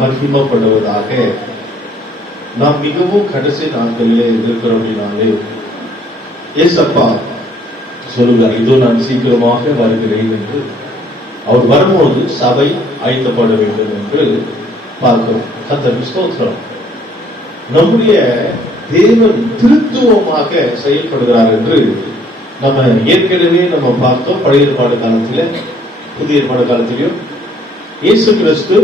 மகிமைப்படுவதாக. நாம் மிகவும் கடைசி நாட்களிலே இருக்கிறோம்னாலே ஏசப்பா சொல்லுகிறார், இதோ நான் சீக்கிரமாக வருகிறேன் என்று. அவர் வரும்போது சபை ஆயத்தப்பட வேண்டும் என்று பார்க்கிறோம். கர்த்தருக்கு ஸ்தோத்திரம். நம்முடைய தேவன் திருத்துவமாக செயல்படுகிறார் என்று நம்ம ஏற்கனவே நம்ம பார்த்தோம். பழைய ஏற்பாடு காலத்தில, புதிய ஏற்பாடு காலத்திலையும் இயேசு கிறிஸ்து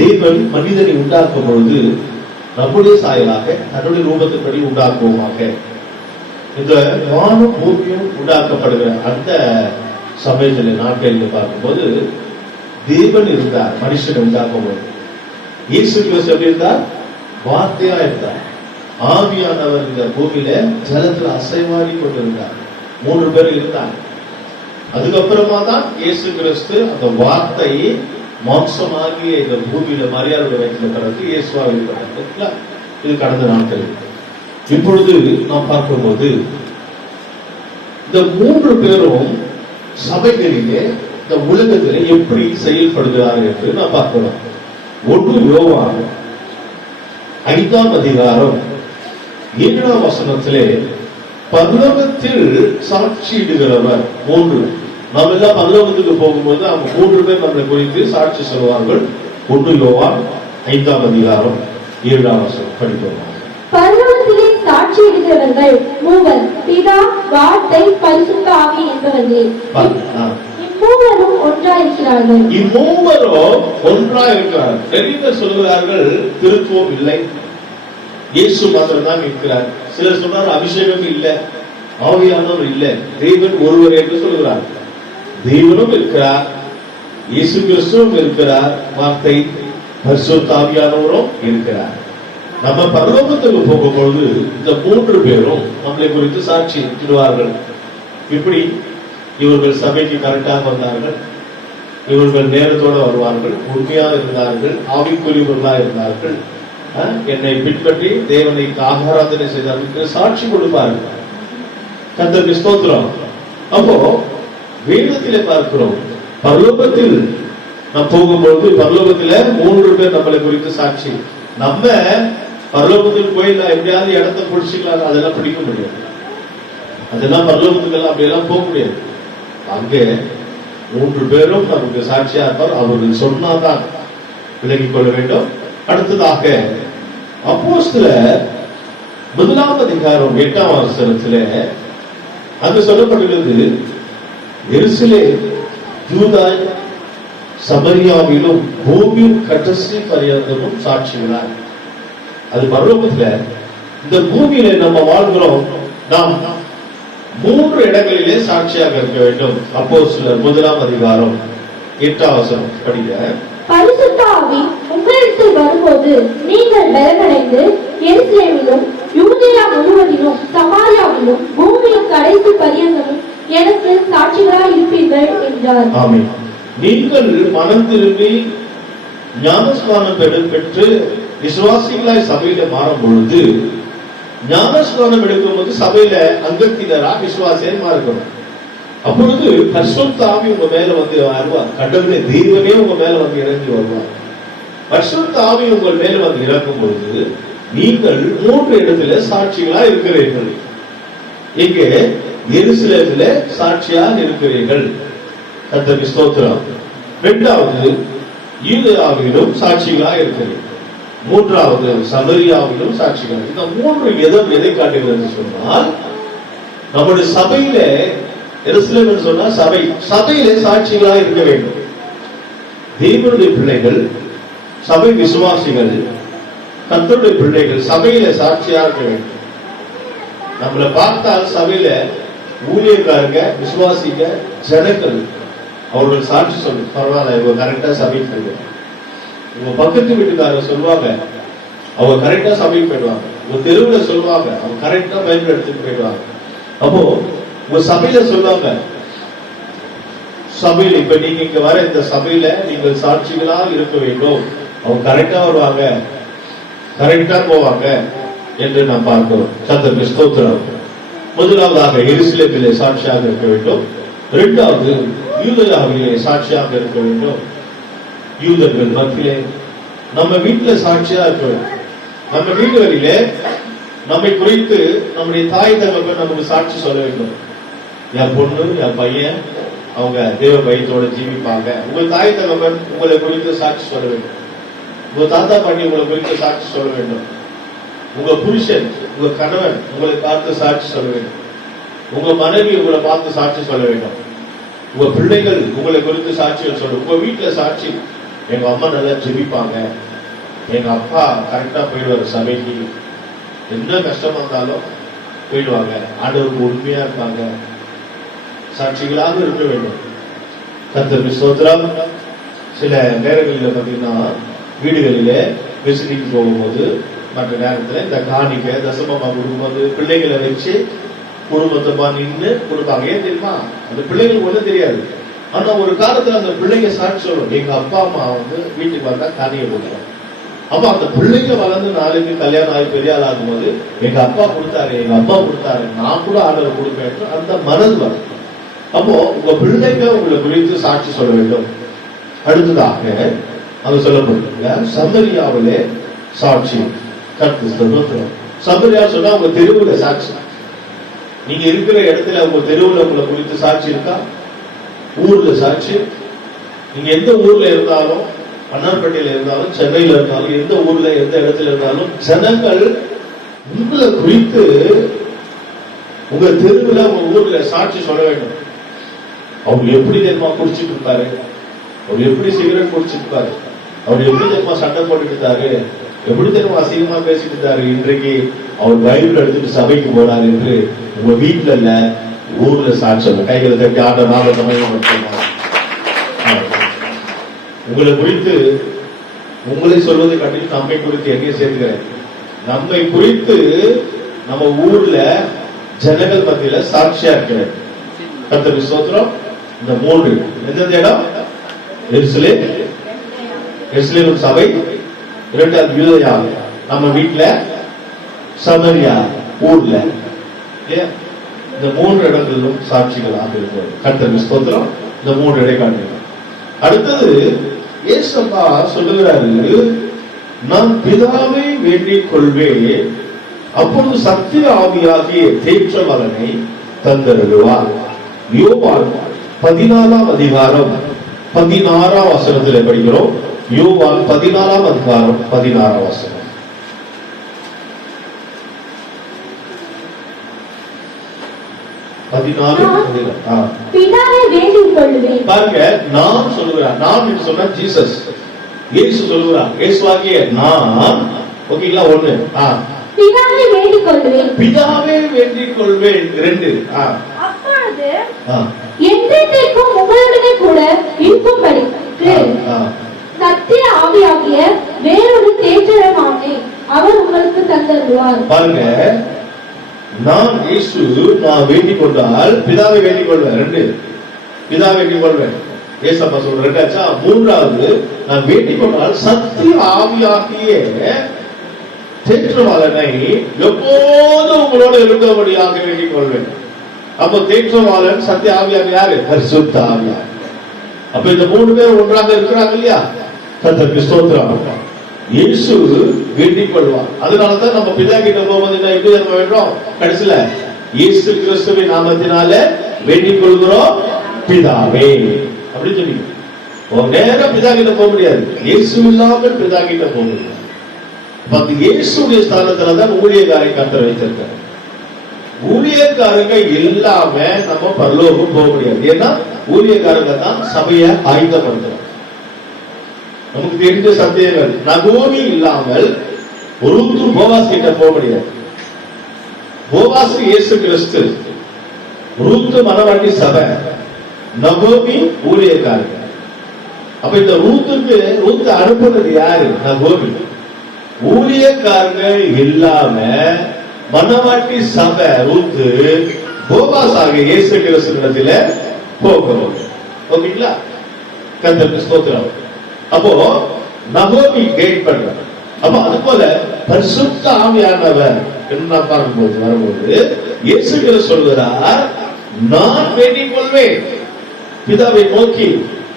தேவன் மனிதனை உண்டாக்கும் பொழுது நம்முடைய சாயலாக தன்னுடைய ரூபத்தின்படி உண்டாக்குவோமாக. இந்த வானம் பூமியும் உண்டாக்கப்படுகிற அந்த சமயத்தில் நாட்களில் பார்க்கும்போது தேவன் இருந்தார் மனுஷனை உண்டாக்கும் போது. இயேசு கிறிஸ்து எப்படி இருந்தார்? வார்த்தையா இருந்தார். ஆவியானவர் இந்த பூமியில ஜலத்துல அசைவாடி கொண்டிருந்தார். 3 பேர் இருந்தார். அதுக்கப்புறமா தான் இயேசு கிறிஸ்து அந்த வார்த்தையை மாம்சமாகிய இந்த பூமியில மரியாதை வைக்கிற பிறகு இயேசுவா வெளிப்பட்டார். இது கடந்த நாட்கள். இப்பொழுது நாம் பார்க்கும்போது இந்த 3 பேரும் சபைகளிலே இந்த உலகத்திலே எப்படி செயல்படுகிறார்கள் என்று நாம் பார்க்கிறோம். 1 யோவான் 5ஆம் அதிகாரம் 7ஆம் வசனத்திலே பரலோகத்தில் சாட்சியிடுகிறவர் 3. நாம் எல்லாம் பரலோகத்துக்கு போகும்போது அவங்க 3 பேர் நம்மளை குறித்து சாட்சி சொல்வார்கள். 1 யோவான் 5ஆம் அதிகாரம் 7ஆம் வசனம் படிப்போம். பரலோகத்திலே சாட்சியிடுகிறவர்கள் 3 பிதா, வார்த்தை, பரிசுத்த ஆவி என்பவர்களே. இம்மூவரும் ஒன்றாயிருக்கிறார்கள். இம்மூவரும் ஒன்றாயிருக்கிறார்கள். நிறைய பேர் சொல்லுகிறார்கள் திருத்துவம் இல்லை, இயேசு மாத்திரம் தான் இருக்கிறார். சிலர் சொன்னார் அபிஷேகம் இல்லை, ஆவியானவர் இல்லை, தேவன் ஒருவர் என்று சொல்லுகிறார். தேவனும் இருக்கிறார், இயேசு கிறிஸ்துவும் இருக்கிறார், வார்த்தை பரிசுத்த ஆவியானவரும் இருக்கிறார். நம்ம பரலோகத்துக்கு போகும்பொழுது இந்த 3 பேரும் நம்மளை குறித்து சாட்சி சொல்வார்கள். இப்படி இவர்கள் சபைக்கு கரெக்டாக வந்தார்கள், இவர்கள் நேரத்தோடு வருவார்கள், உண்மையாக இருந்தார்கள், ஆவிக்குரியவர்களாக இருந்தார்கள், என்னை பின்பற்றி தேவனை ஆராதனை செய்தார்கள், சாட்சி கொடுப்பார்கள். கர்த்தருக்கு ஸ்தோத்திரம். அப்போ வேதத்திலே பார்க்கிறோம், பரலோகத்தில் நாம் போகும்போது பரலோகத்தில 3 பேர் நம்மளை குறித்து சாட்சி. நம்ம பரலோகத்தில் போய் எப்படியாவது இடத்தை பிடிச்சிக்கலாம், அதெல்லாம் பிடிக்க முடியாது. அதெல்லாம் பரலோகத்துக்கெல்லாம் அப்படியெல்லாம் போக முடியாது. அங்கே 3 பேரும் நமக்கு சாட்சியா இருப்பார். அவர்கள் சொன்னாதான் விலகிக் கொள்ள வேண்டும். அடுத்ததாக அப்போஸ்தலர் 1ஆம் அதிகாரம் 8ஆம் வசனத்திலே அங்கு சொல்லப்பட்டுள்ளது, எருசலேம், யூதா, சமரியாவிலும் பூமியின் கடைசி பரியந்தமும் சாட்சிகளார். அது பரலோகத்துல. இந்த பூமியில நம்ம வாழ்கிறோம், நாம் 3 இடங்களிலே சாட்சியாக இருக்க வேண்டும். அப்போஸ்தலர் 1ஆம் அதிகாரம் 8ஆம் வசனம் படிங்க. பரிசுத்த ஆவி உங்களிடத்தில் வரும்போது நீங்கள் பலனடைந்து எருசலேமிலும் யூதேயா முழுவதிலும் சமாரியாவிலும் பூமியின் கடைசி பரியந்தமும் எனக்கு சாட்சிகளாய் இருப்பீர்கள் என்றார். ஆமென். நீங்கள் மனம் திரும்பி ஞானஸ்நானம் பெற்று விசுவாசிகளாய் சபையில மாறும் பொழுது, ஞானஸ்நானம் எடுக்கும் போது சபையில அங்கத்தினராக விசுவாசியா மாறணும். அப்பொழுது பரிசுத்த ஆவி உங்க மேல வந்து வருவார். கடவுளே, தேவனே உங்க மேல வந்து இறங்கி வருவார். பரிசுத்த ஆவி உங்கள் மேல வந்து இறக்கும் பொழுது நீங்கள் 3 இடத்துல சாட்சிகளா இருக்கிறீர்கள். இங்கே எருசலேமில சாட்சியாக இருக்கிறீர்கள். கர்த்தருக்கு ஸ்தோத்திரம். 2வது யூதேயாவிலும் சாட்சிகளா இருக்கிறீர்கள். 3வது சமரியாவிலும் சாட்சிகள். இந்த 3 எதை காட்டுகிறது சொன்னால், நம்முடைய சபையில எருசலேம் சொன்னா சபையிலே சாட்சிகளா இருக்க வேண்டும். தேவனுடைய பிள்ளைகள், சபை விசுவாசிகள், கர்த்தருடைய பிள்ளைகள் சபையில சாட்சியா இருக்க வேண்டும். நம்மளை பார்த்தால் சபையில ஊழியக்காரங்க, விசுவாசிங்க, ஜனங்கள் அவர்கள் சாட்சி சொல்லணும். பரவாயில்ல, இவங்க கரெக்டா சபைக்கு, உங்க பக்கத்து வீட்டுக்காரர் சொல்லுவாங்க அவங்க கரெக்டா சபைக்கு போயிடுவாங்க. உங்க தெருவுல சொல்லுவாங்க அவங்க கரெக்டா பைபிள் எடுத்துட்டு போயிடுவாங்க. அப்போ உங்க சபையில சொல்லுவாங்க, சபையில இப்ப நீங்க இங்க வர இந்த சபையில நீங்கள் சாட்சிகளா இருக்க வேண்டும். அவங்க கரெக்டா வருவாங்க, கரெக்டா போவாங்க என்று நாம் பார்க்கிறோம். கர்த்தருக்கு ஸ்தோத்திரம். முதலாவதாக எருசலேமிலே சாட்சியாக இருக்க வேண்டும். 2வது யூதேயாவிலே சாட்சியாக இருக்க வேண்டும். யூதர்கள் மத்தியிலே நம்ம வீட்டுல சாட்சியா இருக்க வேண்டும். நம்ம வீட்டு வழியில நம்மை குறித்து நம்முடைய தாய் தகவல் நமக்கு சாட்சி சொல்ல வேண்டும். என் பொண்ணு என் பையன் அவங்க தேவ பயத்தோட ஜீவிப்பாங்க. உங்க தாய் தகவல் உங்களை குறித்து சாட்சி சொல்ல வேண்டும். உங்க தாத்தா பாட்டி உங்களை குறித்து சாட்சி சொல்ல வேண்டும். உங்க புருஷன் உங்க கணவன் உங்களை பார்த்து சாட்சி சொல்ல வேண்டும். உங்க மனைவி உங்களை பார்த்து சாட்சி சொல்ல வேண்டும். உங்க பிள்ளைகள் உங்களை குறித்து சாட்சிகள் சொல்லும். உங்க வீட்டுல சாட்சி, எங்க அம்மா நல்லா ஜெபிப்பாங்க, எங்க அப்பா கரெக்டா போயிடுவாரு சபைக்கு, என்ன கஷ்டமா இருந்தாலும் போயிடுவாங்க, ஆண்டவருக்கு உண்மையா இருப்பாங்க, சாட்சிகளாக இருக்க வேண்டும். கர்த்தருக்கு ஸ்தோத்திரம். சில நேரங்களில் பார்த்தீங்கன்னா வீடுகளிலே விசிட்டிங் போகும்போது மற்ற நேரத்தில் இந்த காணிக்கை தசமமா கொடுக்கும்போது பிள்ளைகளை வச்சு குடும்பத்தமா நின்று கொடுப்பாங்க. ஏன் தெரியுமா? அந்த பிள்ளைங்களுக்கு ஒண்ணும் தெரியாது. ஆனா ஒரு காலத்துல அந்த பிள்ளைங்க சாட்சி சொல்லும், எங்க அப்பா அம்மா வீட்டுக்கு வந்தா காணிக்கை கொடுக்குறோம். அப்ப அந்த பிள்ளைங்க வளர்ந்து நாளைக்கு கல்யாணம் ஆகி பெரிய ஆள் ஆகும்போது எங்க அப்பா கொடுத்தாரு, எங்க அம்மா கொடுத்தாரு, நான் கூட ஆர்டர் கொடுப்பேன் அந்த மனது வரும். அப்போ உங்க பிள்ளைங்க உங்களை குறித்து சாட்சி சொல்ல வேண்டும். அடுத்ததாக அது சொல்லப்படுங்க சமரியாவிலே சாட்சி. சமரியா சொன்னா உங்க தெருவுல சாட்சி. நீங்க இருக்கிற இடத்துல உங்க தெருவுல உங்களை குறித்து சாட்சி இருக்கா? ஊர்ல சாட்சி. நீங்க எந்த ஊர்ல இருந்தாலும், மன்னார்பேட்டையில இருந்தாலும், சென்னையில இருந்தாலும், எந்த ஊர்ல எந்த இடத்துல இருந்தாலும் ஜனங்கள் உங்களை குறித்து உங்க தெருவுல உங்க ஊர்ல சாட்சி சொல்ல வேண்டும். அவர் எப்படி தெரியுமா குடிச்சிட்டு இருப்பாரு, அவர் எப்படி சிகரெட் குடிச்சிட்டு இருப்பாரு, அவர் எப்படி தெரியுமா சண்டை போட்டுட்டு இருந்தாரு, எப்படி தெரியுமா அசிங்கமா பேசிட்டு இருந்தாரு, இன்றைக்கு அவர் பைபிள் எடுத்துட்டு சபைக்கு போனார் என்று உங்க வீட்டுல இல்ல ஊர்ல சாட்சி. கைகளை தட்டி ஆண்டனால உங்களை குறித்து உங்களை சொல்வதை கண்டித்து நம்மை குறித்து எங்கேயும் சேர்த்துக்கிறேன். நம்மை குறித்து நம்ம ஊர்ல ஜனங்கள் மத்தியில சாட்சியா இருக்கிறேன். கர்த்தருக்கு ஸ்தோத்திரம். இந்த மூன்று எந்தெந்த இடம்? எருசலேம், எருசலேம் சபை, இரண்டாவது யூதேயா நம்ம வீட்டுல, சமரியா ஊர்ல. இந்த மூன்று இடங்களிலும் சாட்சிகளாக இருக்கிறது. கர்த்தருக்கு ஸ்தோத்திரம். இந்த மூன்று இடைக்காட்டுகள். அடுத்தது ஏசப்பா சொல்லுகிறாரு, நான் பிதாவை வேண்டிக் கொள்வேன், அப்பொழுது சத்திய ஆவியாகிய தேற்றவலனை தந்தருவார். யோவான் 14ஆம் அதிகாரம் 16ஆம் வசனத்தில் படிக்கிறோம். யோவான் 14ஆம் அதிகாரம் 16ஆம் வசனம். பாருங்க, நான் சொல்லுகிறார். நான் என்று சொன்னா ஜீசஸ், இயேசு சொல்லுகிறார். இயேசுவாகிய நான். ஓகேங்களா? ஒண்ணு பிதாவை வேண்டிக் கொள்வேன், பிதாவே வேண்டிக் கொள்வேன். ரெண்டு அப்பொழுது என்றைக்கும் உங்களுடனே கூட இருக்கும்படி சத்திய ஆவியாகிய வேறொரு தேற்றரமானே அவர் உங்களுக்கு தந்தருவார். பாருங்க, நான் இயேசு நான் வேண்டிக் கொண்டால் பிதாவை வேண்டிக் கொள்வேன். ரெண்டு பிதா வேண்டிக் கொள்வேன். ஏசப்பா சொல்ற ரெண்டாச்சா. மூன்றாவது, நான் வேண்டிக் கொண்டால் சத்திய ஆவியாகிய தேற்றவாளனை எப்போதும் உங்களோட இருந்தபடியாக வேண்டிக் கொள்வேன். அப்போ தேற்றவாளன் சத்திய ஆவியாக யாரு? பரிசுத்த ஆவியாக. அப்ப இந்த மூணு பேர் ஒன்றாக இருக்கிறாங்க இல்லையா? கர்த்தருக்கு ஸ்தோத்திரம். இயேசு வேண்டிக் கொள்வார். அதனாலதான் நம்ம பிதா கிட்ட போகும்போது எப்படி நம்ம வேண்டோம்? கடைசியில இயேசு கிறிஸ்துவின் நாமத்தினால வேண்டிக் கொள்கிறோம் பிதாவே அப்படின்னு சொல்லி நேரம் பிதா கிட்ட போக முடியாது. இயேசு இல்லாமல் பிதா கிட்ட போக முடியாது. இயேசுடைய ஸ்தானத்துலதான் ஊழியக்காரை கர்த்தர் வைத்திருக்கார். ஊழியக்காரங்க இல்லாம நம்ம பரலோகம் போக முடியாது. ஏன்னா ஊழியக்காரங்க தான் சபையை ஆயுதப்படுத்துறோம். நமக்கு தெரிஞ்ச சத்தியங்கள். நகோமி இல்லாமல் ரூத்து போவாஸ் கிட்ட போக முடியாது. போவாஸ் இயேசு கிறிஸ்து, ரூத்து மனவாட்டி சபை, நகோமி ஊழியக்காரங்க. அப்ப இந்த ரூத்து அனுப்புறது யாரு? நகோமி. ஊழியக்காரங்க இல்லாம மனவாட்டி சபை ரூத்து போவாஸ் ஆகிய இயேசு கிறிஸ்துவிடத்துல போகிறோம். ஓகேங்களா? கர்த்தருக்கு ஸ்தோத்திரம். அப்போ நகோமி கைட் பண்ற. அப்ப அது போல பரிசுத்த ஆவியானவர் என்ன பார்க்கும்போது வரும்போது இயேசு கிறிஸ்து சொல்கிறார், நான் வேண்டிக் கொள்வேன் பிதாவை நோக்கி,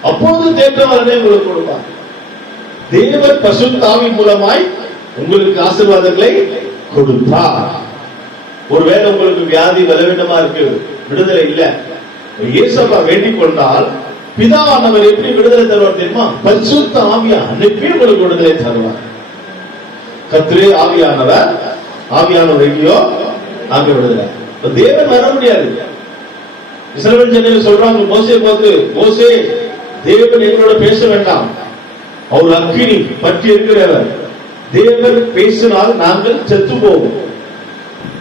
அப்போது தேற்றவாளனை உங்களுக்கு கொடுப்பார். தேவன் பரிசுத்த ஆவி மூலமாய் உங்களுக்கு ஆசீர்வாதங்களை கொடுப்பார். ஒருவேளை உங்களுக்கு வியாதி பலவீனமா இருக்கு, விடுதலை இல்ல, இயேசுவை வேண்டிக் கொண்டால் பிதாவானவர் எப்படி விடுதலை தருவார் தெரியுமா? பரிசுத்த ஆவியா அன்னைக்கு உங்களுக்கு விடுதலை தருவார். கர்த்தரே ஆவியானவர், ஆவியானவர் எங்கேயோ அங்க விடுதலை. தேவன் வர முடியாது. இஸ்ரவேல் ஜனங்கள் சொல்றாங்க மோசே பார்த்து, மோசே தேவன் எங்களோட பேச வேண்டாம், அவர் அக்கினி பற்றி இருக்கிறவர், தேவன் பேசினால் நாங்கள் செத்து போவோம்,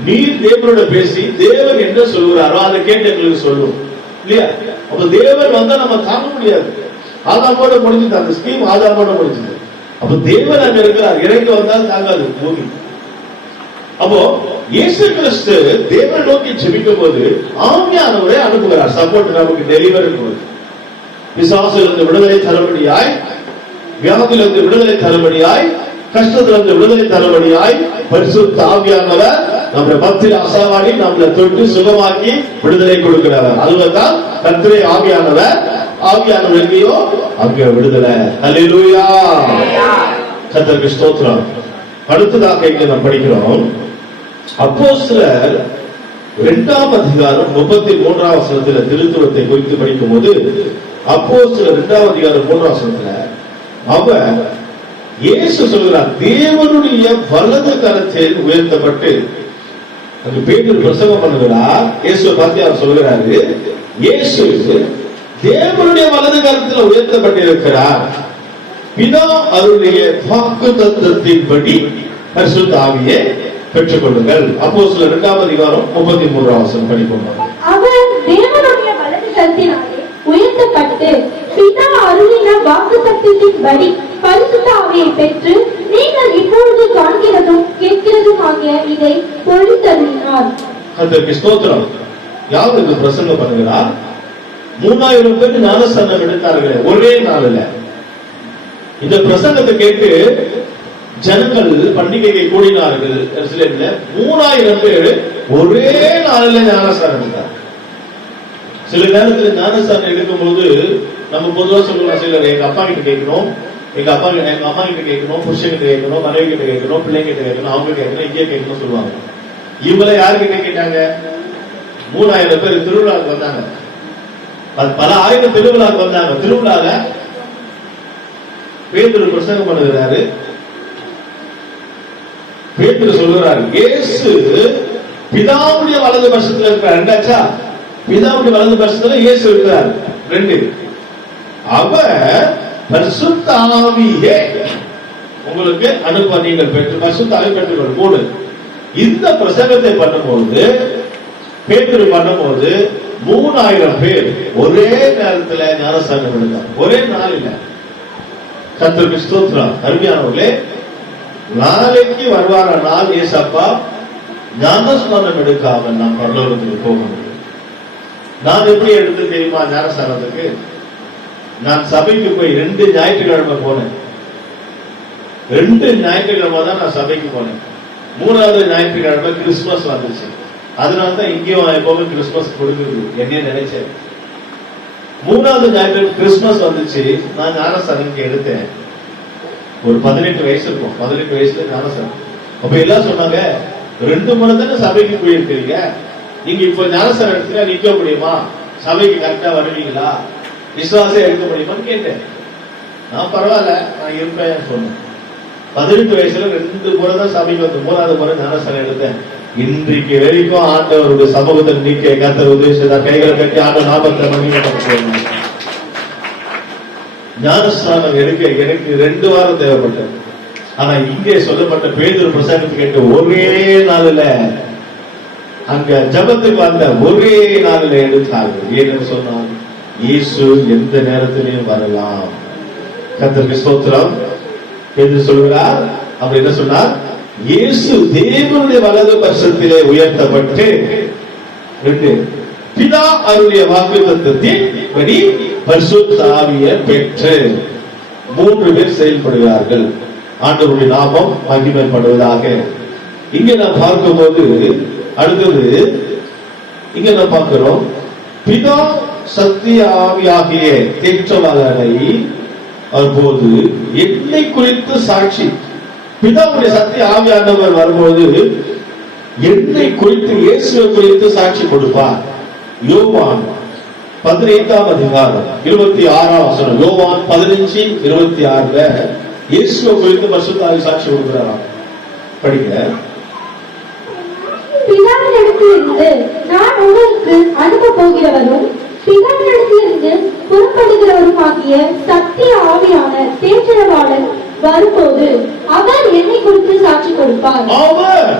நீர் தேவனோட பேசி தேவன் என்ன சொல்கிறாரோ அதை கேட்டு எங்களுக்கு சொல்லும் இல்லையா? அப்ப தேவன் வந்தா நம்ம தாங்க முடியாது. ஆதாமோட முடிஞ்சது, அந்த ஸ்கீம் ஆதாமோட முடிஞ்சது. அப்ப தேவன் அங்க இருக்கிறார், இறங்கி வந்தால் தாங்காது பூமி. அப்போ இயேசு கிறிஸ்து தேவனை நோக்கி ஜெபிக்கும் போது ஆவியானவரை அனுப்புகிறார், சப்போர்ட் நமக்கு டெலிவரி போது. பிசாசிலிருந்து விடுதலை தரும்படியாய், வியாதியிலிருந்து விடுதலை தரும்படியாய், கஷ்டத்திலிருந்து விடுதலை தரும்படியாய் பரிசுத்த ஆவியானவர் நம்முடைய மத்தியில் அசைவாடி நம்மளை தொட்டு சுகமாக்கி விடுதலை கொடுக்கிறார். அதுதான் கர்த்தரே ஆவியானவர், ஆவியானவர் எங்கேயோ அங்க விடுதலை. அல்லேலூயா, கர்த்தருக்கு ஸ்தோத்திரம். அடுத்ததாக இங்க நாம் படிக்கிறோம் அப்போஸ்தலர் 2ஆம் அதிகாரம் 33ஆம் வசனத்துல திருத்துவத்தை குறித்து படிக்கும் போது, அப்போஸ்தலர் 2ஆம் அதிகாரம் 3ஆம் வசனத்துல அவர் இயேசு சொல்கிறார், தேவனுடைய வலது கரத்தில் உயர்த்தப்பட்டு, அங்கு பேதுரு பிரசங்கம் பண்ணுகிறார், இயேசுவை பார்த்து அவர் சொல்கிறாரு, இயேசு தேவனுடைய வலது கரத்தில் உயர்த்தப்பட்டிருக்கிறார், பிதா அவருடைய வாக்குத்தத்தத்தின்படி பரிசுத்த ஆவியை பெற்றுக் கொள்ளுங்கள். அப்போஸ்தலர் 2ஆம் அதிகாரம் 33ஆம் வசனம் படிப்போம். அவர் தேவனுடைய வலது கரத்தினாலே உயர்த்தப்பட்டு பிதா அருளின வாக்குத்தத்தத்தின்படி பரிசுத்த ஆவியை பெற்று நீங்கள் இப்பொழுது காண்கிறதும் கேட்கிறதும் ஆகிய இதை பொழித்தருளினார். கர்த்தருக்கு ஸ்தோத்திரம். யாருக்கு பிரசங்கம் பண்ணுகிறார்? 3000 பேர் ஞானஸ்நானம் எடுத்தார்களே ஒரே நாளில். இந்த பிரசங்கத்தை கேட்டு ஜனங்கள் பண்டிகையை கூடினார்கள். 3000 பேர் ஒரே நாளில் ஞானஸ்நானம் எடுத்தார். சில நேரத்தில் ஞானஸ்நானம் எடுக்கும் போது நம்ம பொதுவாக சொல்லலாம், சிலர் எங்க அப்பா கிட்ட கேட்கணும், எங்க அம்மா கிட்ட கேட்கணும், புருஷன் கிட்ட கேட்கணும், மனைவி கிட்ட கேட்கணும், பிள்ளைங்க கிட்ட கேட்கணும், அவங்க கேட்கணும், இங்கே கேட்கணும் சொல்லுவாங்க. இவங்களை யாருக்கிட்ட கேட்டாங்க? 3000 பேர் திருவிழாவுக்கு வந்தாங்க. பல ஆயிரம் திருவிழாவுக்கு வந்தாங்க. திருவிழால பேதுரு பிரசங்கம் பண்ணுகிறாரு. பேதுரு சொல்கிறார், இயேசு பிதாவுடைய வலது பட்சத்துல இருக்கிறார். ரெண்டாச்சா? பிதாவுடைய வலது பட்சத்துல இயேசு இருக்கிறார். 2 அவர் பரிசுத்த ஆவியை உங்களுக்கு அனுப்ப நீங்கள் பெற்று பரிசுத்த ஆவி பெற்றுக்கொள். 3 இந்த பிரசங்கத்தை பண்ணும்போது, பேதுரு பண்ணும்போது 3000 பேர் ஒரே நேரத்தில் ஞானஸ்நானம் எடுத்தார். ஒரே நாளில். கர்த்தருக்கு ஸ்தோத்திரம். அருமையானவர்களே, நாளைக்கு வருவார நாள் ஏசப்பா ஞானஸ்நானம் எடுக்காம நான் பரலோகத்துக்கு போக முடியும். நான் எப்படி எடுத்து தெரியுமா ஞானஸ்நானத்துக்கு? நான் சபைக்கு போய் 2 ஞாயிற்றுக்கிழமை போனேன். 2 ஞாயிற்றுக்கிழமை தான் நான் சபைக்கு போனேன். 3வது ஞாயிற்றுக்கிழமை கிறிஸ்துமஸ் வந்துச்சு. அதனால்தான் இங்கேயும் எப்பவுமே கிறிஸ்துமஸ் கொடுக்குது என்ன நினைச்சேன். 3வது ஞாயிற்று கிறிஸ்துமஸ் வந்துச்சு. நான் ஞானஸ்நானம் எடுத்தேன். ஒரு 18 வயசு இருக்கும். 18 வயசுல ஞானஸ்நானம். அப்ப எல்லாம் சொன்னாங்க, 2 முறை தானே சபைக்கு போயிருக்கீங்க, நீங்க இப்ப ஞானஸ்நானம் எடுத்தா நிக்க முடியுமா? சபைக்கு கரெக்டா வருவீங்களா? விசுவாசம் எடுக்க முடியுமான்னு கேட்டேன். நான் பரவாயில்ல, நான் இருப்பேன் சொன்னேன். 18 வயசுல 2 முறை தான் சபைக்கு வந்து 3வது முறை ஞானஸ்நானம் எடுத்தேன். இன்றைக்கு வரைக்கும் ஆண்டவருடைய சமூகத்தில் நிக்க கர்த்தர் உதவிச்சார். கைகளை கட்டி ஆண்டவர் நாமத்தை மகிமைப்படுத்துவோம். ஞானஸ்நானம் எடுக்க எனக்கு 2 வாரம் தேவைப்பட்டது. ஆனா இங்கே சொல்லப்பட்ட பேதுரு பிரசங்கத்தை கேட்டு ஒரே நாளில், அங்க ஜபத்துக்கு வந்த ஒரே நாளில் எடுத்தார்கள். ஏன்னு சொன்னார், இயேசு எந்த நேரத்திலையும் வரலாம். கர்த்தருக்கு ஸ்தோத்திரம். பேதுரு சொல்கிறார், அவர் என்ன சொன்னார்? இயேசு தேவனுடைய வலது பட்சத்திலே உயர்த்தப்பட்டு 2 பிதா அவருடைய வாக்குத்தத்தத்தின்படி பரிசுத்த ஆவியை பெற்று 3 பேர் செயல்படுகிறார்கள். ஆண்டவருடைய நாமம் மகிமைப்படுவதாக. இங்க நான் பார்க்கும்போது அடுத்தது இங்க நான் பார்க்கிறோம், பிதா சத்திய ஆவியாகிய தேற்றவாளரை அப்போது என்னை குறித்து சாட்சி, பிதாவுடைய சத்திய ஆவியானவர் வரும்போது என்னை குறித்து, இயேசுவை குறித்து சாட்சி கொடுப்பார். யோவான் 15ஆம் அதிகாரம் 26ஆம் வசனம். யோவான் 15:26 இயேசுவை குறித்து பரிசுத்த ஆவி சாட்சி கொடுக்கிறாராம். படிங்க. பிதாவினிடத்திலிருந்து நான் உங்களுக்கு அனுப்ப போகிறவரும் பிதாவினிடத்திலிருந்து புறப்படுகிறவரும் ஆகிய சத்திய ஆவியான தேற்றரவாளன் வரும்போது அவர் என்னை குறித்து சாட்சி கொடுப்பார். அவர்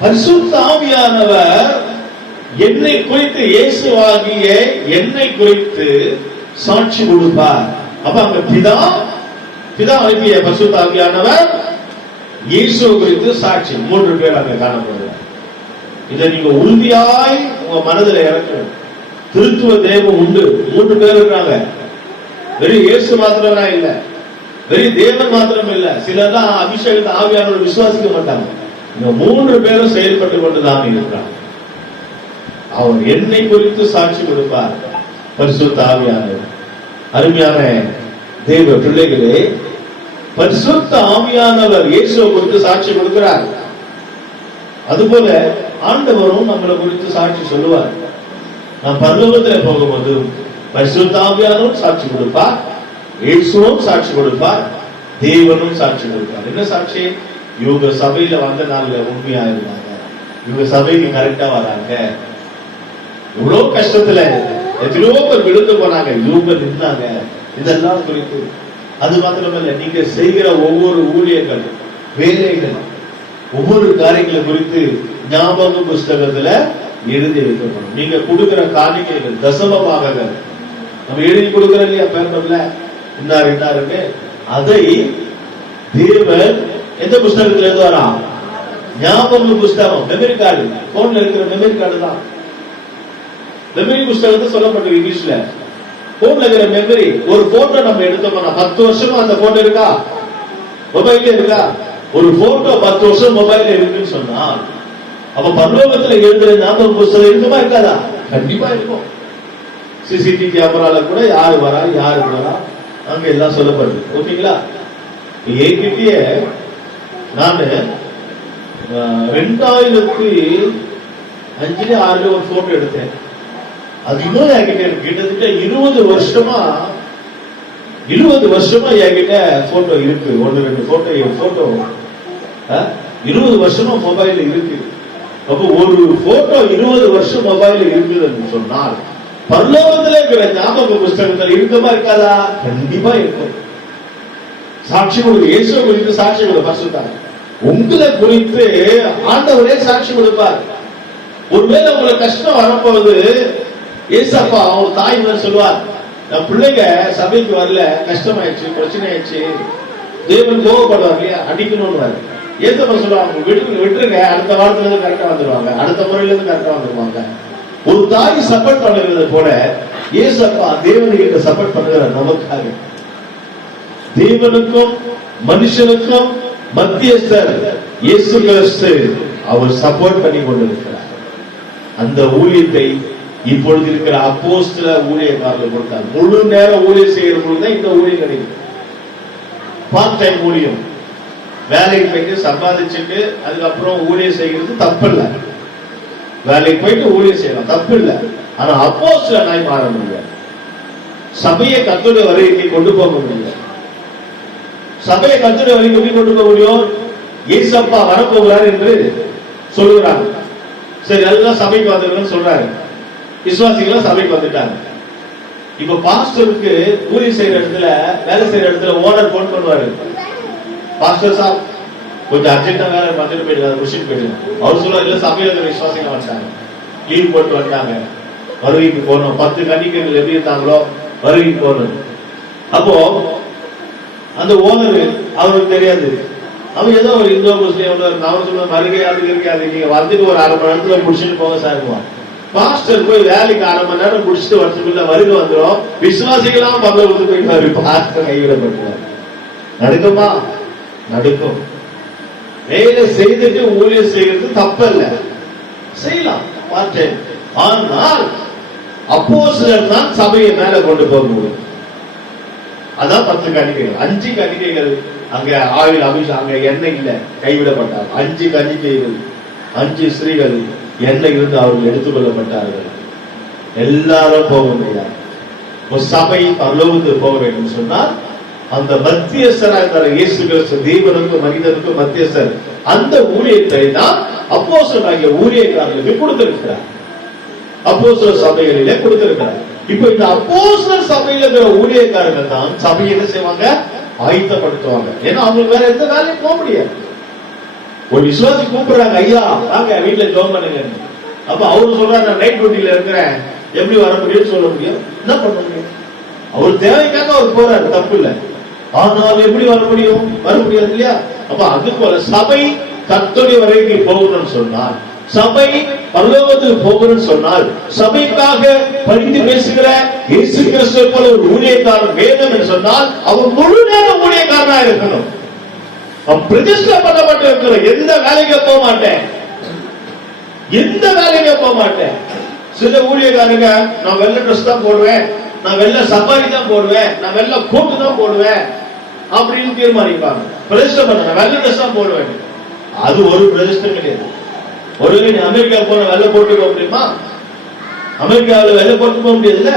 பரிசுத்த ஆவியானவர் என்னை குறித்து, இயேசுவாகிய என்னை குறித்து சாட்சி கொடுப்பார். அப்ப அங்க பிதா அனுப்பிய பரிசுத்த ஆவியானவர் இயேசு குறித்து சாட்சி. 3 பேர் அங்க காணப்படுவார். இதை நீங்க உறுதியாய் உங்க மனதில் இறக்கணும். திருத்துவ தேவம் உண்டு. 3 பேர் இருக்காங்க. வெறும் இயேசு மாத்திரம்னா இல்ல, வெறும் தேவன் மாத்திரம் இல்ல. சிலர்தான் அபிஷேகத்தை ஆவியானவர் விசுவாசிக்க மாட்டாங்க. இந்த 3 பேரும் செயல்பட்டு கொண்டுதான் இருக்கிறாங்க. அவர் என்னை குறித்து சாட்சி கொடுப்பார், பரிசுத்த ஆவியானவர். அருமையான தேவ பிள்ளைகளே, பரிசுத்த ஆவியானவர் இயேசுவை குறித்து சாட்சி கொடுக்கிறார். அதுபோல ஆண்டவரும் நம்மளை குறித்து சாட்சி சொல்லுவார். நாம் பரலோகத்தில் போகும்போது பரிசுத்த ஆவியானவரும் சாட்சி கொடுப்பார், இயேசுவும் சாட்சி கொடுப்பார், தேவனும் சாட்சி கொடுப்பார். என்ன சாட்சி? இவங்க சபையில வந்த நாள்ல உண்மையா இருந்தாங்க, இவங்க சபைக்கு கரெக்டா வராங்க, இவ்வளவு கஷ்டத்துல எத்தனையோ பேர் விழுந்து போனாங்க, இவங்க நின்றாங்க. இதெல்லாம் குறித்து. அது மாத்திரமல்ல, நீங்க செய்கிற ஒவ்வொரு ஊழியர்கள், வேலைகள், ஒவ்வொரு காரியங்களை குறித்து ஞாபக புஸ்தகத்துல எழுதி வைக்கணும். நீங்க கொடுக்கிற காணிக்கைகள், தசமபாகங்கள் நம்ம எழுதி கொடுக்கிற இல்லையா பேப்பர்ல, இன்னாருன்னு, அதை தேவன் எந்த புஸ்தகத்துல இருந்து வரா? ஞாபக புஸ்தகம், மெமரி கார்டு. போன்ல இருக்கிற மெமரி கார்டு தான் மெமரி புஸ்தகத்தை சொல்லப்பட்டு இங்கிலீஷ்ல. போன்ல இருக்கிற மெமரி, ஒரு போட்டோ நம்ம எடுத்தோம்னா 10 வருஷமா அந்த போட்டோ இருக்கா? மொபைல்ல இருக்கா? ஒரு போட்டோ 10 வருஷம் மொபைல்ல இருக்குன்னு சொன்னா, அப்ப பரலோகத்துல எழுதுற ஞாபக புஸ்தகம் இருக்குமா இருக்காதா? கண்டிப்பா இருக்கும். சிசிடிவி கேமரால கூட யாரு வரா, யாரு வரா, அங்க எல்லாம் சொல்லப்படுது. ஓகேங்களா? என்கிட்டயே நானு 2005-6 ஒரு போட்டோ எடுத்தேன். அது இன்னும் என்கிட்ட இருக்கு. கிட்டத்தட்ட 20 வருஷமா என்கிட்ட போட்டோ இருக்கு. 1-2 போட்டோ 20 வருஷமா மொபைல் இருக்கு. அப்போ ஒரு போட்டோ 20 வருஷம் மொபைல் இருக்குதுன்னு சொன்னால், பரலோகத்துல இருக்கிற ஞாபக புஸ்தகத்தில் இருக்குமா இருக்காதா? கண்டிப்பா இருக்கும். சாட்சி கொடுக்கு. இயேசு குறித்து சாட்சி கொடுக்க பரிசுத்தார். உங்களை குறித்து ஆண்டவரே சாட்சி கொடுப்பார். ஒருவேளை உங்களுக்கு கஷ்டம் வரப்போகுது, ஏசப்பா அவங்க தாய் சொல்லுவார், என் பிள்ளைங்க சபைக்கு வரல, கஷ்டமாயிடுச்சு, பிரச்சனை ஆயிடுச்சு, தேவன் கோவப்படுவார் இல்லையா, அடிக்கணும்னு. ஏசப்பா சொல்லுவாங்க, விட்டுருங்க, அடுத்த வாரத்துல இருந்து கரெக்டா வந்துருவாங்க, அடுத்த முறையில இருந்து கரெக்டா வந்துருவாங்க. ஒரு தாய் சப்போர்ட் பண்ணுகிறது போல ஏசப்பா தேவனுக்கு சப்போர்ட் பண்ணுகிறார் நமக்காக. தேவனுக்கும் மனுஷனுக்கும் மத்தியஸ்தர் இயேசு கிறிஸ்து அவர் சப்போர்ட் பண்ணி கொண்டிருக்கிறார். அந்த ஊழியத்தை இப்பொழுது இருக்கிற அப்போஸ்தல ஊழியக்காரர்கள் கொடுத்தார். முழு நேர ஊழியம் செய்யற பொழுதுதான் இந்த ஊழியம் கிடைக்கும். பார்ட் டைம் ஊழியம், வேலைக்கு போயிட்டு சம்பாதிச்சுட்டு அதுக்கப்புறம் ஊழியம் செய்கிறது தப்பு இல்லை. வேலைக்கு போயிட்டு ஊழியம் செய்யலாம், தப்பு இல்லை. ஆனா அப்போஸ்தலனாய் மாற முடியாது. சபையை கர்த்தருடைய வருகைக்கு கொண்டு போக முடியாது. சபையை கர்த்தருடைய வருகைக்கு கொண்டு போக முடியும். ஏசப்பா வரப்போகிறார் என்று சொல்லுகிறாங்க. சரி, எல்லாம் சபைக்கு வந்துருன்னு சொல்றாரு. விசுவாசிகள் சபைக்கு வந்துட்டாங்க. இப்ப பாஸ்டருக்கு ஊழியம் செய்யற இடத்துல, வேலை செய்யற இடத்துல ஓனர் போன் பண்ணுவாரு, பாஸ்டர் சாப் கொஞ்சம் அர்ஜென்டா வேலை வந்துட்டு போயிடுவாரு, முடிச்சுட்டு போயிடுவாங்க. அவர் சொல்லுவார், இல்ல சபையில விசுவாசிகள் வந்துட்டாங்க, லீவ் போட்டு வந்துட்டாங்க, வருகைக்கு போகணும், 10 கன்னிகைகள் எப்படி இருந்தாங்களோ வருகைக்கு போகணும். அப்போ அந்த ஓனர் அவருக்கு தெரியாது, அவன் ஏதோ ஒரு இந்தோ முஸ்லீம் அவர் சொல்ல வருகையாது இருக்காது, நீங்க வந்துட்டு ஒரு 1/2 மணி நேரத்துல முடிச்சுட்டு போக சாருவான். பாஸ்டர் போய் வேலைக்கு 1/2 மணி நேரம் முடிச்சுட்டு வரதுக்குள்ள வருகை வந்துடும், விசுவாசிகளாம் பரலோகத்துக்கு போயிடுவாரு, பாஸ்டர் கைவிடப்பட்டுவார். நடக்குமா? நடக்கும். வேலை செய்துட்டு ஊழியம் செய்யறது தப்பல்ல, செய்யலாம் பார்ட் டைம். ஆனால் அப்போஸ்தலர் தான் சபையை மேல கொண்டு போக முடியும். அதான் 10 கன்னிகைகள். 5 கன்னிகைகள் அங்க ஆயில் அபிஷேகம், அங்க எண்ணெய் இல்ல, கைவிடப்பட்டார். 5 கன்னிகைகள், 5 ஸ்திரீகள் எண்ணெய் இருந்து அவர்கள் எடுத்துக் கொள்ளப்பட்டார்கள். எல்லாரும் போக முடியாது. ஒரு சபை பரலோகத்துக்கு போக வேண்டும் சொன்னால் அந்த மத்தியஸ்தராக இருந்தார் இயேசு கிறிஸ்து, தேவனுக்கும் மனிதனுக்கும் மத்தியஸ்தர். அந்த ஊழியத்தை தான் அப்போஸ்தலராகிய ஊழியக்காரர்களுக்கு கொடுத்திருக்கிறார். அப்போஸ்தலர் சபைகளிலே கொடுத்திருக்கிறார். இப்ப இந்த அப்போஸ்தலர் சபையில இருக்கிற ஊழியக்காரர்கள் தான் சபையை என்ன செய்வாங்க, ஆயத்தப்படுத்துவாங்க. ஏன்னா அவங்களுக்கு வேற எந்த வேலையும் போக முடியாது. ஒரு விசுவாசி கூப்பிடுறாங்க, ஐயா வாங்க வீட்டுல ஜோம் பண்ணுங்க. அப்ப அவரு சொல்றாரு, நான் நைட் டியூட்டில இருக்கிறேன், எப்படி வர முடியும்னு சொல்ல முடியும்? என்ன பண்ண முடியும்? அவர் தேவைக்காக அவர் போறாரு, தப்பு இல்லை. ஆனால் எப்படி வர முடியும்? வர முடியாது இல்லையா? அப்ப அது போல சபை கர்த்தருடைய வரைக்கும் போகணும்னு சொன்னால், சபை பரலோகத்துக்கு போகணும்னு சொன்னால், சபைக்காக பரிந்து பேசுகிற இயேசு கிறிஸ்துவை போல ஒரு ஊழியக்காரன் வேணும் என்று சொன்னால் அவர் முழு நேரம் ஊழியக்காரனா இருக்கணும். அவன் பிரதிஷ்டை பண்ணப்பட்டு இருக்கிற எந்த வேலைக்கு போக மாட்டேன், எந்த வேலைக்கு போக மாட்டேன். சில ஊழியக்காரங்க, நான் வெள்ளை ட்ரெஸ் தான் போடுவேன், நான் வெள்ளை சப்பாரி தான் போடுவேன், நான் வெள்ளை கோட்டு தான் போடுவேன் அப்படின்னு தீர்மானிப்பாங்க. பிரதிஷ்டை பண்ண வெள்ளை ட்ரெஸ் தான் போடுவேன். அது ஒரு பிரதிஷ்டம் கிடையாது. ஒருவேளை நீ அமெரிக்கா போன வெள்ளை போட்டு போக முடியுமா? அமெரிக்காவில் வெள்ளை போட்டு போக முடியாதுல்ல,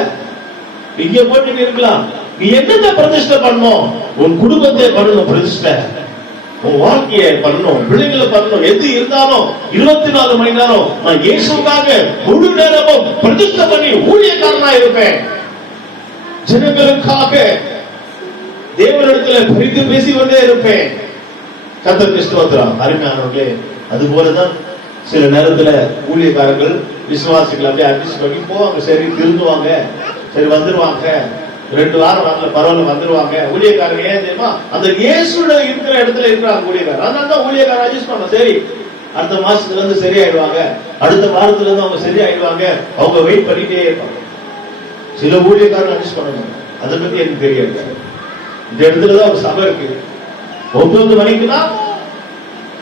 இங்க போட்டு இருக்கலாம். நீ என்னென்ன பிரதிஷ்டை பண்ணணும்? உன் குடும்பத்தை பண்ணணும் பிரதிஷ்டை, உன் வாழ்க்கையை பண்ணணும், பிள்ளைங்களை பண்ணணும். எது இருந்தாலும் 24 மணி நேரம் நான் இயேசுக்காக முழு நேரமும் பிரதிஷ்டை பண்ணி ஊழியக்காரனா இருப்பேன். ஜனங்களுக்காக தேவனிடத்துல பிரித்து பேசி கொண்டே இருப்பேன். கர்த்தருக்கு ஸ்தோத்திரம். அருமையானவர்களே, அது போலதான் சில நேரத்துல ஊழியக்காரர்கள் விசுவாசிகள் அப்படியே அட்ஜஸ்ட் பண்ணி போவாங்க. சரி திருந்துவாங்க, சரி வந்துருவாங்க, 2 வாரம் வரல பரவாயில்ல வந்துருவாங்க. ஊழியக்காரங்க ஏன் தெரியுமா? அந்த இயேசுட இருக்கிற இடத்துல இருக்கிறாங்க ஊழியக்காரர். அதனால தான் ஊழியக்காரர் அட்ஜஸ்ட் பண்ண. சரி அடுத்த மாசத்துல இருந்து சரியாயிடுவாங்க, அடுத்த வாரத்துல இருந்து அவங்க சரியாயிடுவாங்க, அவங்க வெயிட் பண்ணிட்டே இருப்பாங்க. சில ஊழியக்காரர் அட்ஜஸ்ட் பண்ணணும், அதை பத்தி எனக்கு தெரியாது. இந்த இடத்துலதான் ஒரு சபை இருக்கு. 9 மணிக்குன்னா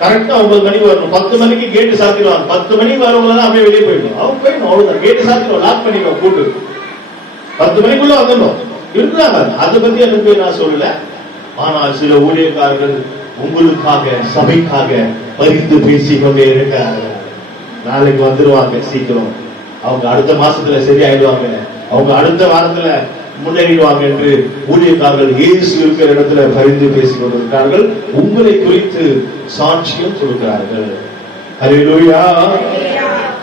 கரெக்டா 9 மணிக்கு வரணும். 10 மணிக்கு கேட்டு சாத்திடுவாங்க. 10 மணிக்கு வரவங்க அப்படியே வெளியே போயிடணும். அவங்க போயிடணும், அவ்வளவுதான். கேட்டு சாத்திடுவோம், லாக் பண்ணிடுவோம், கூட்டு 10 மணிக்குள்ள வந்துடணும். இருந்தாங்க, அதை பத்தி எனக்கு நான் சொல்லல. ஆனால் சில ஊழியக்காரர்கள் உங்களுக்காக சபைக்காக பரிந்து பேசிக் கொண்டே இருக்காங்க. நாளைக்கு வந்துருவாங்க சீக்கிரம், அவங்க அடுத்த மாசத்துல சரியாயிடுவாங்க, அவங்க அடுத்த வாரத்துல முன்னேறிடுவாங்க என்று ஊழியக்காரர்கள் இயேசு இருக்கிற இடத்துல பரிந்து பேசிக் கொண்டிருக்கிறார்கள். உங்களை குறித்து சாட்சியம் சொல்கிறார்கள். ஹல்லேலூயா,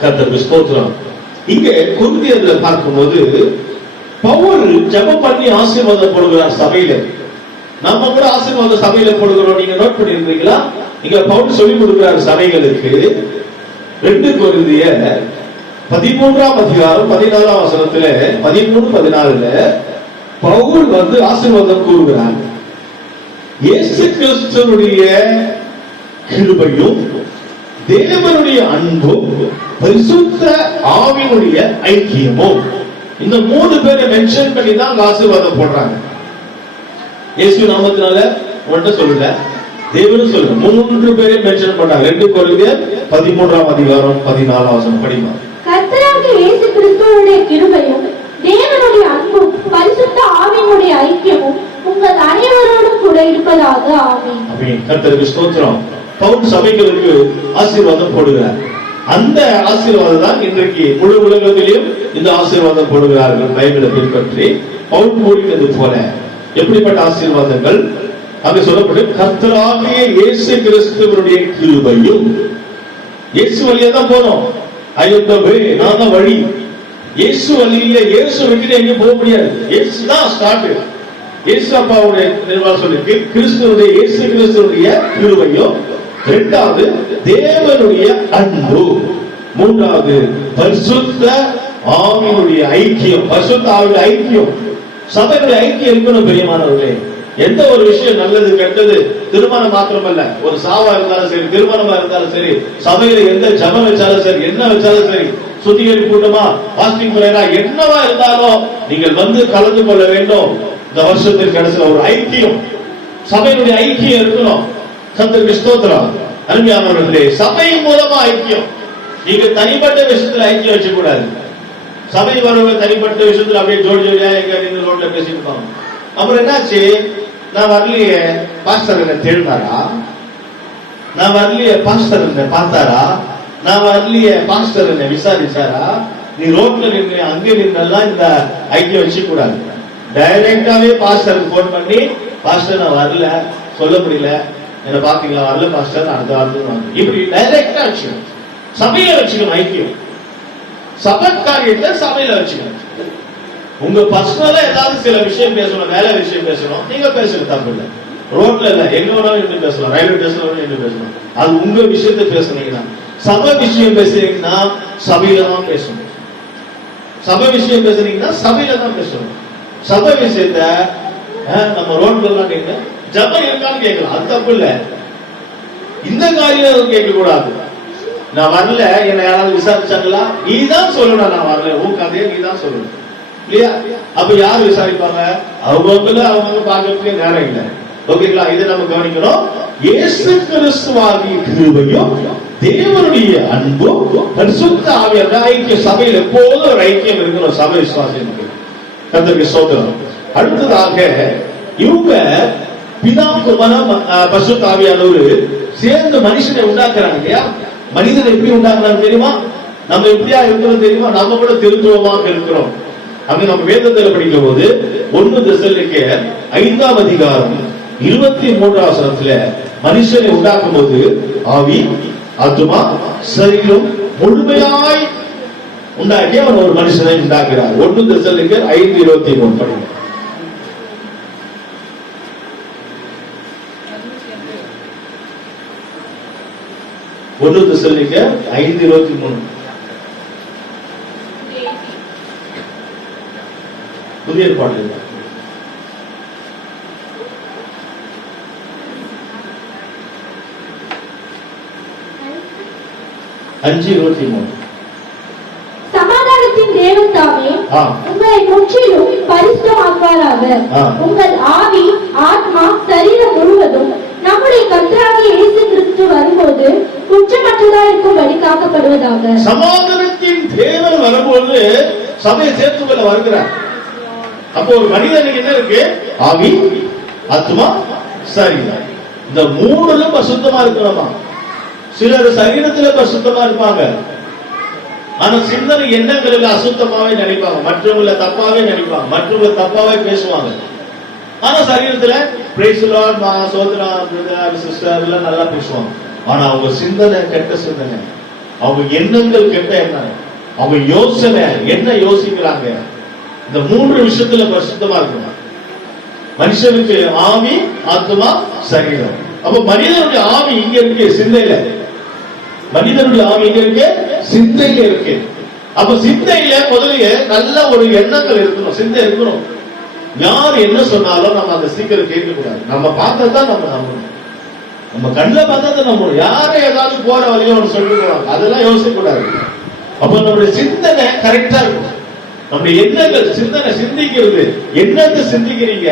கர்த்தருக்கு ஸ்தோத்திரம். இங்கே கொரிந்தியர்ல பார்க்கும்போது பவுல் ஜெபம் பண்ணி ஆசீர்வாதம் போடுகிறார் சபையில. நம்ம கூட ஆசீர்வாதம் சபையில போடுகிறோம். நீங்க நோட் பண்ணிருந்தீங்களா? இங்க பவுல் சொல்லிக் கொடுக்கிறார் சபைகளுக்கு. 2 கொரிந்தியர் 13ஆம் அதிகாரம் 14ஆம் வசனத்துல 13-14 பவுல் ஆசீர்வாதம் கூறுகிறார். இயேசு கிறிஸ்துவினுடைய கிருபையும் தேவனுடைய அன்பும் பரிசுத்த ஆவியினுடைய ஐக்கியமும், இந்த 3 பேரை மென்ஷன் பண்ணி தான் ஆசீர்வாதம் போடுறாங்க. இயேசு நாமத்தினால மட்டும் சொல்லல, தேவனும் சொல்லுங்க. 3 பேரை மென்ஷன் பண்ணாங்க. 2 கொரிந்தியர் 13ஆம் அதிகாரம் 14ஆம் வசனம் படிமா. கர்த்தராகிய இயேசு கிறிஸ்துவுடைய கிருபையும் தேவனுடைய அன்பும் பரிசுத்த ஆவியினுடைய ஐக்கியமும் உங்கள் அனைவரோடும் கூட இருப்பதாக. ஆமென். ஆமென். கர்த்தருக்கு ஸ்தோத்திரம். பவுல் சபைகளுக்கு ஆசீர்வாதம் போடுகிறார். அந்த ஆசீர்வாதம் தான் இன்றைக்கு முழு உலகத்திலும் இந்த ஆசீர்வாதம் போடுகிறார்கள். பைபிளை பின்பற்றி பவுல் கூறினது போல எப்படிப்பட்ட ஆசீர்வாதங்கள் அங்கு சொல்லப்பட்டு, கர்த்தராகிய இயேசு கிறிஸ்துவினுடைய கிருபையும். இயேசு வழியா தான் போனோம். நான் தான் வழி. இயேசு வழியில இயேசு விட்டு எங்க போக முடியாது. இயேசு தான் ஸ்டார்ட். இயேசு அப்பாவுடைய நிர்வாகம் சொல்லி கிறிஸ்துவனுடைய இயேசு கிறிஸ்துவனுடைய கிருபையும், 2வது தேவனுடைய அன்பு, 3வது பரிசுத்த ஆவியினுடைய ஐக்கியம். பரிசுத்த ஆவியுடைய ஐக்கியம், சபையுடைய ஐக்கியம் இருக்கணும். பெரியமானவர்களே, எந்த ஒரு விஷயம் நல்லது கெட்டது, திருமணம் மாத்திரமல்ல, ஒரு சாவா இருந்தாலும் சரி, திருமணமா இருந்தாலும் சரி, சபையில எந்த ஜபம் வச்சாலும் சரி, என்ன வச்சாலும் சரி, சுத்திகரிப்பு கூட்டமா, பாஸ்டிங் முறையா, என்னவா இருந்தாலும் நீங்கள் கலந்து கொள்ள வேண்டும். இந்த வருஷத்திற்கு கடைசியில் ஒரு ஐக்கியம், சபையினுடைய ஐக்கியம் இருக்கணும். கர்த்தருக்கு ஸ்தோத்திரம். அருமையானவர்களே, சபையின் மூலமா ஐக்கியம். நீங்க தனிப்பட்ட விஷயத்துல ஐக்கியம் வச்சுக்க கூடாது. சபை வரவங்க தனிப்பட்ட விஷயத்துல அப்படியே ஜோடி ஜோடியா எங்க ரோட்ல பேசிட்டு இருப்பாங்க. அப்புறம் என்னாச்சு? நான் வரலையே, பாஸ்டர் என்ன தேடினாரா? நான் வரலையே, பாஸ்டர் என்ன பார்த்தாரா? நான் வரலையே, பாஸ்டர் என்ன விசாரிச்சாரா? நீ ரோட்ல நின்று அங்கே நின்றெல்லாம் இந்த ஐக்கியம் வச்சு கூடாது. டைரக்டாவே பாஸ்டருக்கு போன் பண்ணி, பாஸ்டர் நான் வரல, சொல்ல முடியல, என்ன பாத்தீங்களா, வரல பாஸ்டர், அடுத்த வாரத்துக்கு இப்படி டைரக்டா வச்சுக்கணும். சபையில வச்சுக்கணும் ஐக்கியம். சபை காரியத்தை சபையில வச்சுக்கணும். உங்க பர்சனலா ஏதாவது சில விஷயம் பேசணும், வேலை விஷயம் பேசணும், நீங்க பேசுறது தப்பு இல்லை. ரோட்ல இல்ல, எங்க வேணாலும் இருந்து பேசலாம், ரயில்வே ஸ்டேஷன்ல இருந்து பேசலாம். அது உங்க விஷயத்தை பேசுனீங்கன்னா, சபை விஷயம் பேசுறீங்கன்னா சபையில தான் பேசணும். சபை விஷயம் பேசுறீங்கன்னா சபையில தான் பேசணும். சபை விஷயத்த நம்ம ரோட்ல எல்லாம் நீங்க ஜபம் இருக்கான்னு கேட்கலாம், அது தப்பு இல்ல. இந்த காரியம் கேட்க கூடாது. நான் வரல, என்ன யாராவது விசாரிச்சாங்களா? நீ தான் சொல்லணும் நான் வரல, உன் கதையை நீ தான் சொல்லணும் இல்லையா? அப்ப யார் விசாரிப்பாங்க? அவங்க பார்க்கறதுக்கே நேரம் இல்லை. ஓகேங்களா? இதை நம்ம கவனிக்கணும். இயேசு கிறிஸ்துவாகிய கிருபையும் தேவனுடைய அன்பும் பரிசுத்த ஆவியான ஐக்கிய சபையில் எப்போதும் ஒரு ஐக்கியம் இருக்கணும். சபை விசுவாசிகளுக்கு கர்த்தருக்கு ஸ்தோத்திரம். அடுத்ததாக இவங்க பிதா குமாரன் பரிசுத்த ஆவியானவர் சேர்ந்து மனுஷனை உண்டாக்குறாங்க இல்லையா? மனிதனை எப்படி உண்டாக்குறாங்க தெரியுமா? நம்ம எப்படியா இருக்கிறோம் தெரியுமா? நம்ம கூட திருத்துவமாக இருக்கிறோம். அங்க நம்ம வேதத்தில் படிக்கும் போது 1 தெசலோனிக்கேயர் 5ஆம் அதிகாரம் 23ஆம் வசனத்துல மனுஷனை உண்டாக்கும் போது ஆவி, ஆத்துமா, சரீரம் முழுமையாய் உண்டாக்கி அவன் ஒரு மனுஷனை உண்டாக்குறார். 1 தெசலோனிக்கேயர் 5:23 படிங்க. 1 தெசலோனிக்கேயர் 5:23 புதிய ஏற்பாடு. 5:23 சமாதானத்தின் தேவன் தாமே உங்களை முற்றிலும் பரிசுத்தமாக்குவாராக. உங்கள் ஆவி, ஆத்மா, சரீரம் முழுவதும் நம்முடைய கர்த்தராகிய இயேசு கிறிஸ்து வரும்போது குற்றமற்றதா இருக்கும்படி காக்கப்படுவதாக. சமாதானத்தின் தேவன் வரும்போது சபையை சேர்த்துக்கொள்ள வருகிறார். அப்போ ஒரு மனிதனுக்கு என்ன இருக்கு? ஆவி, ஆத்மா, சரீரம். இந்த மூணுலும் பரிசுத்தமா இருக்கணுமா? சிலர் சரீரத்துல பரிசுத்தமா இருப்பாங்க, ஆனா சிந்தனை எண்ணங்களில் அசுத்தமாவே நினைப்பாங்க, மற்றவங்கள தப்பாவே நினைப்பாங்க, மற்றவங்கள தப்பாவே பேசுவாங்க. ஆனா சரீரத்துல பிரைஸ் தி லார்ட், சோதரா, பிரதர், சிஸ்டர் எல்லாம் நல்லா பேசுவாங்க. ஆனா அவங்க சிந்தனை கெட்ட சிந்தனை, அவங்க எண்ணங்கள் கெட்ட எண்ணம், அவங்க யோசனை என்ன யோசிக்கிறாங்க. இந்த மூன்று விஷயத்துல பரிசுத்தமா இருக்கணும் மனுஷனுக்கு. ஆவி, ஆத்மா, சரீரம். அப்ப மனிதனுடைய ஆவி இங்க இருக்கு, சிந்தையில. மனிதனுடைய ஆவி இங்க இருக்கு, சிந்தையில இருக்கு. அப்ப சிந்தையில முதலிய நல்ல ஒரு எண்ணங்கள் இருக்கணும், சிந்தை இருக்கணும். யார் என்ன சொன்னாலும் நம்ம அந்த சீக்கிரம் கேட்க கூடாது. நம்ம பார்த்ததான் நம்ம நம்பணும், நம்ம கண்ணில் பார்த்ததான் நம்பணும். யாரும் ஏதாவது போற வழியும் ஒன்று சொல்லிட்டு போவாங்க, அதெல்லாம் யோசிக்க கூடாது. அப்ப நம்மளுடைய சிந்தனை கரெக்டா இருக்கும். நம்முடைய எண்ணங்கள், சிந்தனை, சிந்திக்கிறது. என்னத்தை சிந்திக்கிறீங்க?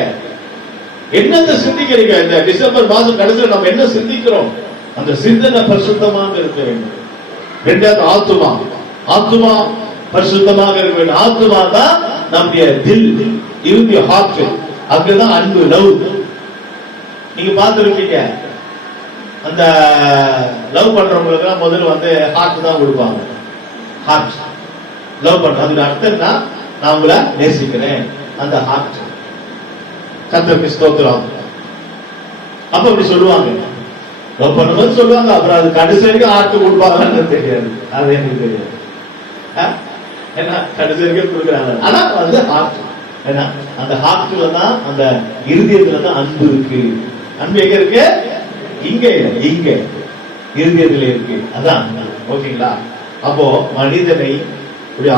என்னத்தை சிந்திக்கிறீங்க? இந்த டிசம்பர் மாதம் கடைசியில் நம்ம என்ன சிந்திக்கிறோம்? அந்த சிந்தனை பரிசுத்தமாக இருக்க வேண்டும். இரண்டாவது ஆத்துமா, ஆத்துமா பரிசுத்தமாக இருக்க வேண்டும். ஆத்துமா தான் நம்முடைய தில், இறுதி ஹார்ட். அங்கதான் அன்பு, லவ். நீங்க பார்த்திருப்பீங்க, அந்த லவ் பண்றவங்களுக்கு முதல்ல வந்து ஹார்ட் தான் கொடுப்பாங்க. ஹார்ட் லவ் பண்ற, அதுக்கு அர்த்தம் தான் நான் உங்களை நேசிக்கிறேன், அந்த ஹார்ட். கர்த்தருக்கு ஸ்தோத்திரம். அப்ப அப்படி சொல்லுவாங்க, லவ் பண்ணும்போது சொல்லுவாங்க. அப்புறம் அது கடைசி வரைக்கும் ஹார்ட் கொடுப்பாங்கன்னு தெரியாது, அது எனக்கு தெரியாது. ஏன்னா கடைசி வரைக்கும் கொடுக்குறாங்க, ஆனா அது ஹார்ட். ஏன்னா அந்த ஹார்ட்ல தான், அந்த இருதயத்துல தான் அன்பு இருக்கு. அன்பு எங்க இருக்கு? இங்க, இங்க இருதயத்துல இருக்கு. அதான். ஓகேங்களா? அப்போ மனிதனை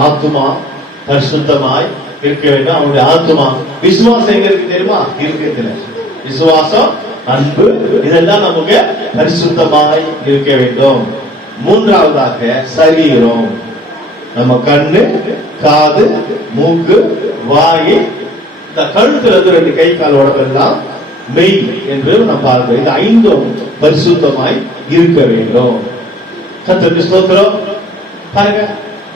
ஆத்துமா பரிசுத்தமாய் இருக்க வேண்டும். அவனுடைய ஆத்துமா, விசுவாசம் எங்க இருக்கு தெரியுமா? இருதயத்துல. விசுவாசம், அன்பு, இதெல்லாம் நமக்கு பரிசுத்தமாய் இருக்க வேண்டும். மூன்றாவதாக சரீரம். நம்ம கண்ணு, காது, மூக்கு, வாய், இந்த கழுத்துல இருந்து 2 கை கால் உடம்பெல்லாம் மெய் என்று நம்ம பார்க்கிறோம். இந்த 5 பரிசுத்தமாய் இருக்க வேண்டும். கர்த்தருக்கு ஸ்தோத்திரம். பாருங்க,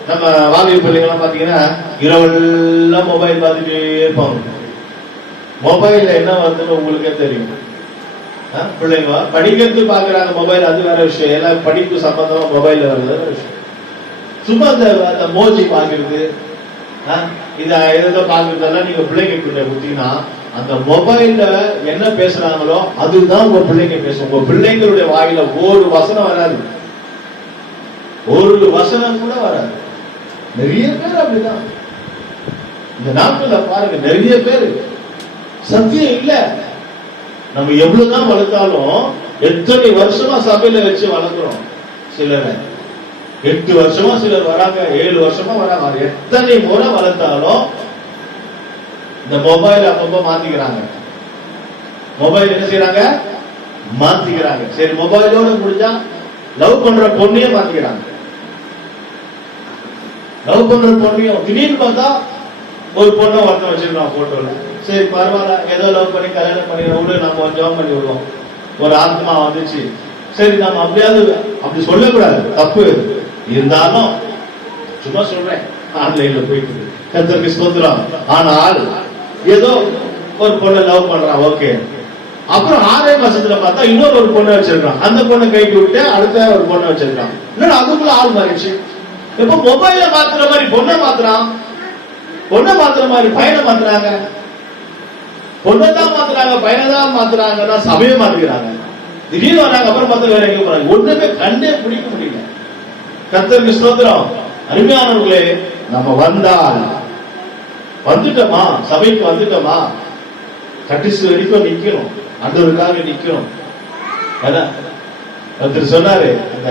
நம்ம வாலிப பிள்ளைங்களாம் பாத்தீங்கன்னா இரவெல்லாம் மொபைல் பார்த்துட்டே இருப்பாங்க. மொபைல்ல என்ன வருதுன்னு உங்களுக்கே தெரியும். பிள்ளைங்க படிக்கிறது பாக்குறாங்க மொபைல், அது வேற விஷயம். எல்லாம் படிப்பு சம்பந்தமா மொபைல்ல வருது வேற விஷயம். சும்மா அந்த மோஜி பாக்குறது, இத எதோ பாக்குறதெல்லாம் நீங்க பிள்ளைங்க கிட்ட கொடுத்தீங்கன்னா அந்த மொபைல்ல என்ன பேசுறாங்களோ அதுதான் உங்க பிள்ளைங்க பேசும். உங்க பிள்ளைங்களுடைய வாயில ஒரு வசனம் வராது, ஒரு வசனம் கூட வராது. நிறைய பேர் அப்படிதான் இந்த நாட்கள்ல பாருங்க. நிறைய பேர் சத்தியம் இல்ல. நம்ம எவ்வளவுதான் வளர்த்தாலும், எத்தனை வருஷமா சபையில வச்சு வளர்க்கிறோம். சிலரை 8 வருஷமா சிலர் வராங்க, 7 வருஷமா வராங்க. எத்தனை முறை வளர்த்தாலும் இந்த மொபைல் அப்பப்ப மாத்திக்கிறாங்க. மொபைல் என்ன செய்யறாங்க? மாத்திக்கிறாங்க. சரி, மொபைலோட முடிஞ்சா லவ் பண்ற பொண்ணையே மாத்திக்கிறாங்க. லவ் பண்ற பொண்ணையும் திடீர்னு பார்த்தா ஒரு பொண்ணை ஒருத்தன் வச்சிருக்கான் போட்டோல. சரி பரவாயில்ல, ஏதோ லவ் பண்ணி கல்யாணம் பண்ணி விடு, நம்ம ஜாப் பண்ணி விடுவோம். ஒரு ஆத்மா வந்துச்சு, சரி நம்ம அப்படியாவது அப்படி சொல்லக்கூடாது, தப்பு. இருந்தாலும் சும்மா சொல்றேன், ஆன்லைன்ல போயிட்டு கர்த்தருக்கு ஸ்தோத்திரம். ஆனால் ஏதோ ஒரு பொண்ணை லவ் பண்றான், ஓகே. அப்புறம் 6 மாசத்துல பார்த்தா இன்னொரு ஒரு பொண்ணை வச்சிருக்கான். அந்த பொண்ணை கைட்டு விட்டு அடுத்த ஒரு பொண்ணை வச்சிருக்கான். இன்னும் அதுக்குள்ள ஆள் மாறிடுச்சு. இப்ப மொபைல மாத்துற மாதிரி பொண்ணை மாத்துறான், பொண்ணை மாத்துற மாதிரி பையனை மாத்துறாங்க. பொண்ணதான் மாத்துறாங்க, பையனதான் மாத்துறாங்கன்னா சபையை மாத்துக்கிறாங்க. திடீர்னு வராங்க, அப்புறம் பார்த்தா வேற எங்க போறாங்க. ஒண்ணுமே கண்டே பிடிக்க முடியல. கர்த்தருக்கு ஸ்தோத்திரம். அருமையானவர்களே, நம்ம வந்துட்டோமா, சபைக்கு வந்துட்டோமா, கட்டிசு வரைக்கும் நிக்கணும், ஆண்டவருக்காக நிக்கணும். ஒருத்தர் சொன்னாரு, இந்த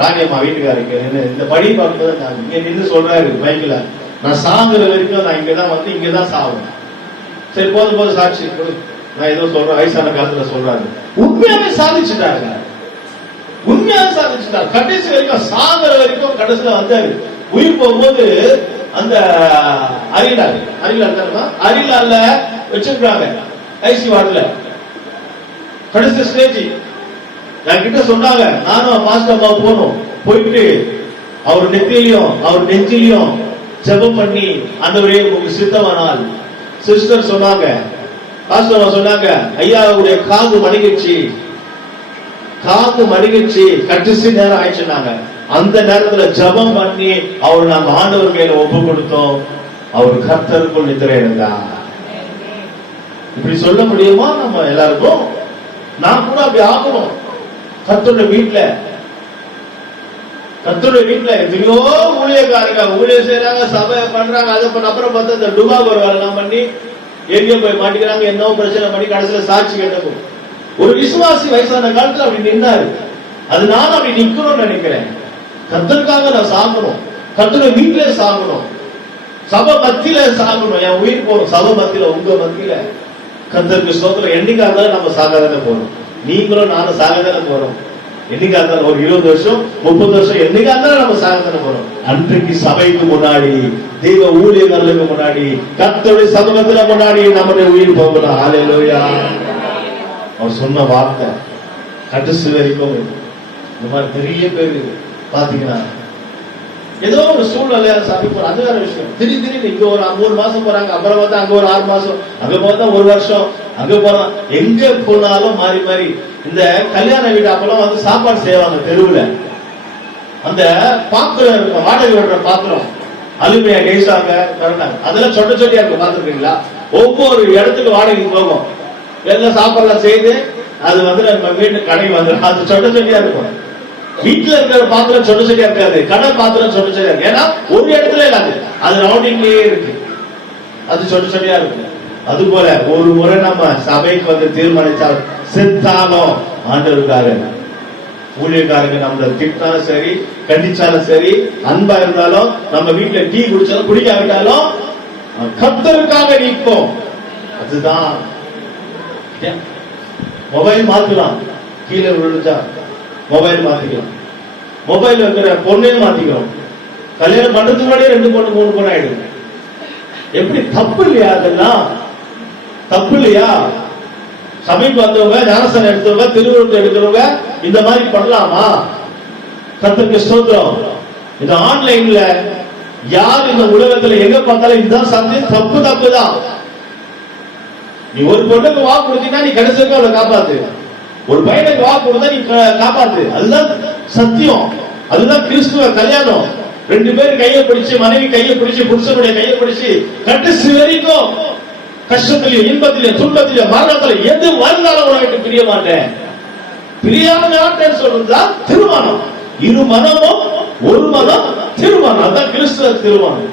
ராணியம்மா வீட்டுக்காரருக்கு இந்த படி பார்க்கும்போது நான் இங்க நின்று சொல்றாரு பைக்ல, நான் சாகுற வரைக்கும் நான் இங்கதான் வந்து இங்கதான் சாவேன். சரி போதும் சாட்சி கொடு, நான் ஏதோ சொல்றேன், வயசான காலத்துல சொல்றாரு. உண்மையாவே சாதிச்சுட்டாங்க, உண்மையாக சாதிச்சுட்டாரு. கடைசி வரைக்கும், சாகுற வரைக்கும் கடைசியில வந்தாரு. உயிர் போகும்போது அந்த அரிலால வச்சிருக்காங்க ஐசி வார்டுல. கடைசி ஸ்டேஜ் என்கிட்ட சொன்னாங்க, நானும் மாஸ்டர் அம்மா போனோம். போயிட்டு அவர் நெத்திலையும் அவர் நெஞ்சிலையும் ஜெபம் பண்ணி, ஆண்டவரே உங்களுக்கு சித்தமானால். சிஸ்டர் சொன்னாங்க, பாஸ்டர் சொன்னாங்க, ஐயாவுடைய காது மடிகிச்சு கடைசி நேரம் ஆயிடுச்சுனாங்க. அந்த நேரத்துல ஜெபம் பண்ணி அவர் நாங்க ஆண்டவர் கையில ஒப்பு கொடுத்தோம். அவர் கர்த்தருக்குள் நித்திரை இருந்தார். இப்படி சொல்ல முடியுமா நம்ம எல்லாருக்கும்? நான் கூட அப்படி ஆகணும். கர்த்தருடைய வீட்டுல எத்தனையோ ஊழியக்காரங்க ஊழியர் செய்யறாங்க, சபை பண்றாங்க, அதை பண்ண. அப்புறம் பார்த்தா இந்த டுபாகூர் வேலைலாம் பண்ணி எங்கேயோ போய் மாட்டிக்கிறாங்க, என்னவோ பிரச்சனை பண்ணி கடைசியில சாட்சி கேட்டப்போ ஒரு விசுவாசி வயசான காலத்துல அப்படி நின்னாரு. அது நான் அப்படி நிக்கணும்னு நினைக்கிறேன். கர்த்தருக்காக நான் சாகணும், கர்த்தருடைய வீட்டிலே சாகணும், சபை மத்தியில சாகணும். என் உயிர் போறோம் சபை மத்தியில, உங்க மத்தியில. கர்த்தருக்கு ஸ்தோத்திரம். என்னைக்கா இருந்தாலும் நம்ம சாகதானே போறோம். நீங்களும் நானும் சாகதானே போறோம். என்னைக்கா இருந்தாலும் ஒரு 20 வருஷம் 30 வருஷம் என்னைக்கா இருந்தாலும் நம்ம சாகதானே போறோம். அன்றைக்கு சபைக்கு முன்னாடி, தெய்வ ஊழியர்களுக்கு முன்னாடி, கர்த்தருடைய சமூகத்துல முன்னாடி நம்முடைய உயிர் போகலாம். ஹல்லேலூயா. அவர் சொன்ன வார்த்தை கடைசி வரைக்கும். இந்த மாதிரி நிறைய பேர் பாத்தீங்கன்னா ஏதோ ஒரு சூழ்நிலை சபை போற, அது வேற விஷயம். திடீர்னு இங்க ஒரு 3 மாசம் போறாங்க, அப்புறம் பார்த்தா அங்க ஒரு 6 மாசம், அங்க பார்த்தா 1 வருஷம், அங்க போனா எங்க போனாலும் மாறி மாறி. இந்த கல்யாண வீடு அப்பெல்லாம் வந்து சாப்பாடு செய்வாங்க தெருவுல. அந்த பாத்திரம் இருக்கும், வாடகை விடுற பாத்திரம், அலுமினிய கைசாங்க கரெக்டாங்க, அதெல்லாம் சொட்ட சொட்டியா இருக்கும். பாத்துருக்கீங்களா? ஒவ்வொரு இடத்துக்கு வாடகைக்கு போகும், எல்லாம் சாப்பாடுலாம் செய்து அது வந்து நம்ம வீட்டு கடைக்கு வந்துடும். அது சொட்ட சொட்டியா இருக்கும். வீட்டுல இருக்கிற பாத்திரம் சொட்ட சொட்டியா இருக்காது, கடை பாத்திரம் சொட்ட சொட்டியா இருக்கு. ஏன்னா ஒரு இடத்துல இல்லாது, அது ரவுண்டிங்லயே இருக்கு, அது சொட்ட சொட்டியா இருக்கு. அது போல ஒரு முறை நம்ம சபைக்கு வந்து தீர்மானிச்சால் செத்தாலும் ஆண்டவருக்காக, ஊழியக்காரங்க நம்மள திட்டாலும் சரி, கண்டிச்சாலும் சரி, அன்பா இருந்தாலும், நம்ம வீட்டுல டீ குடிச்சாலும் குடிக்காவிட்டாலும் கர்த்தருக்காக நிற்போம். அதுதான். மொபைல் மாத்தலாம், கீழே விழுந்தா மொபைல் மாத்திக்கலாம், மொபைல் இருக்கிற பொண்ணையும் மாத்திக்கிறோம். கல்யாணம் பண்றதுக்கு முன்னாடியே 2 பொண்ணு 3 பொண்ணு ஆயிடுது. எப்படி? தப்பு இல்லையா? அதெல்லாம் தப்பு இல்லையா? சபைக்கு வந்தவங்க, ஞானஸ்தானம் எடுத்தவங்க, திருவிழா எடுக்கிறவங்க இந்த மாதிரி பண்ணலாமா? கர்த்தருக்கு ஸ்தோத்திரம். இந்த ஆன்லைன்ல யார் இந்த உலகத்துல எங்க பார்த்தாலும் இதுதான் சத்தியம். தப்பு தான். நீ ஒரு பொண்ணுக்கு வாக்கு கொடுத்தீங்கன்னா நீ கடைசிக்கு அவளை காப்பாத்து. ஒரு பையனுக்கு வாக்கு கொடுத்தா நீ காப்பாத்து. அதுதான் சத்தியம், அதுதான் கிறிஸ்துவ கல்யாணம். ரெண்டு பேரும் கையை பிடிச்சு, மனைவி கையை பிடிச்சு, புருஷனுடைய கையை பிடிச்சு கடைசி வரைக்கும் கஷ்டத்திலேயே, இன்பத்திலே, துன்பத்திலே, மரணத்திலே எது வந்தாலும் உனக்கு பிரிய மாட்டேன், பிரியாம மாட்டேன்னு சொல்றதுதான் திருமணம். இரு மனமும் ஒரு மனம் திருமணம், அதான் கிறிஸ்துவ திருமணம்.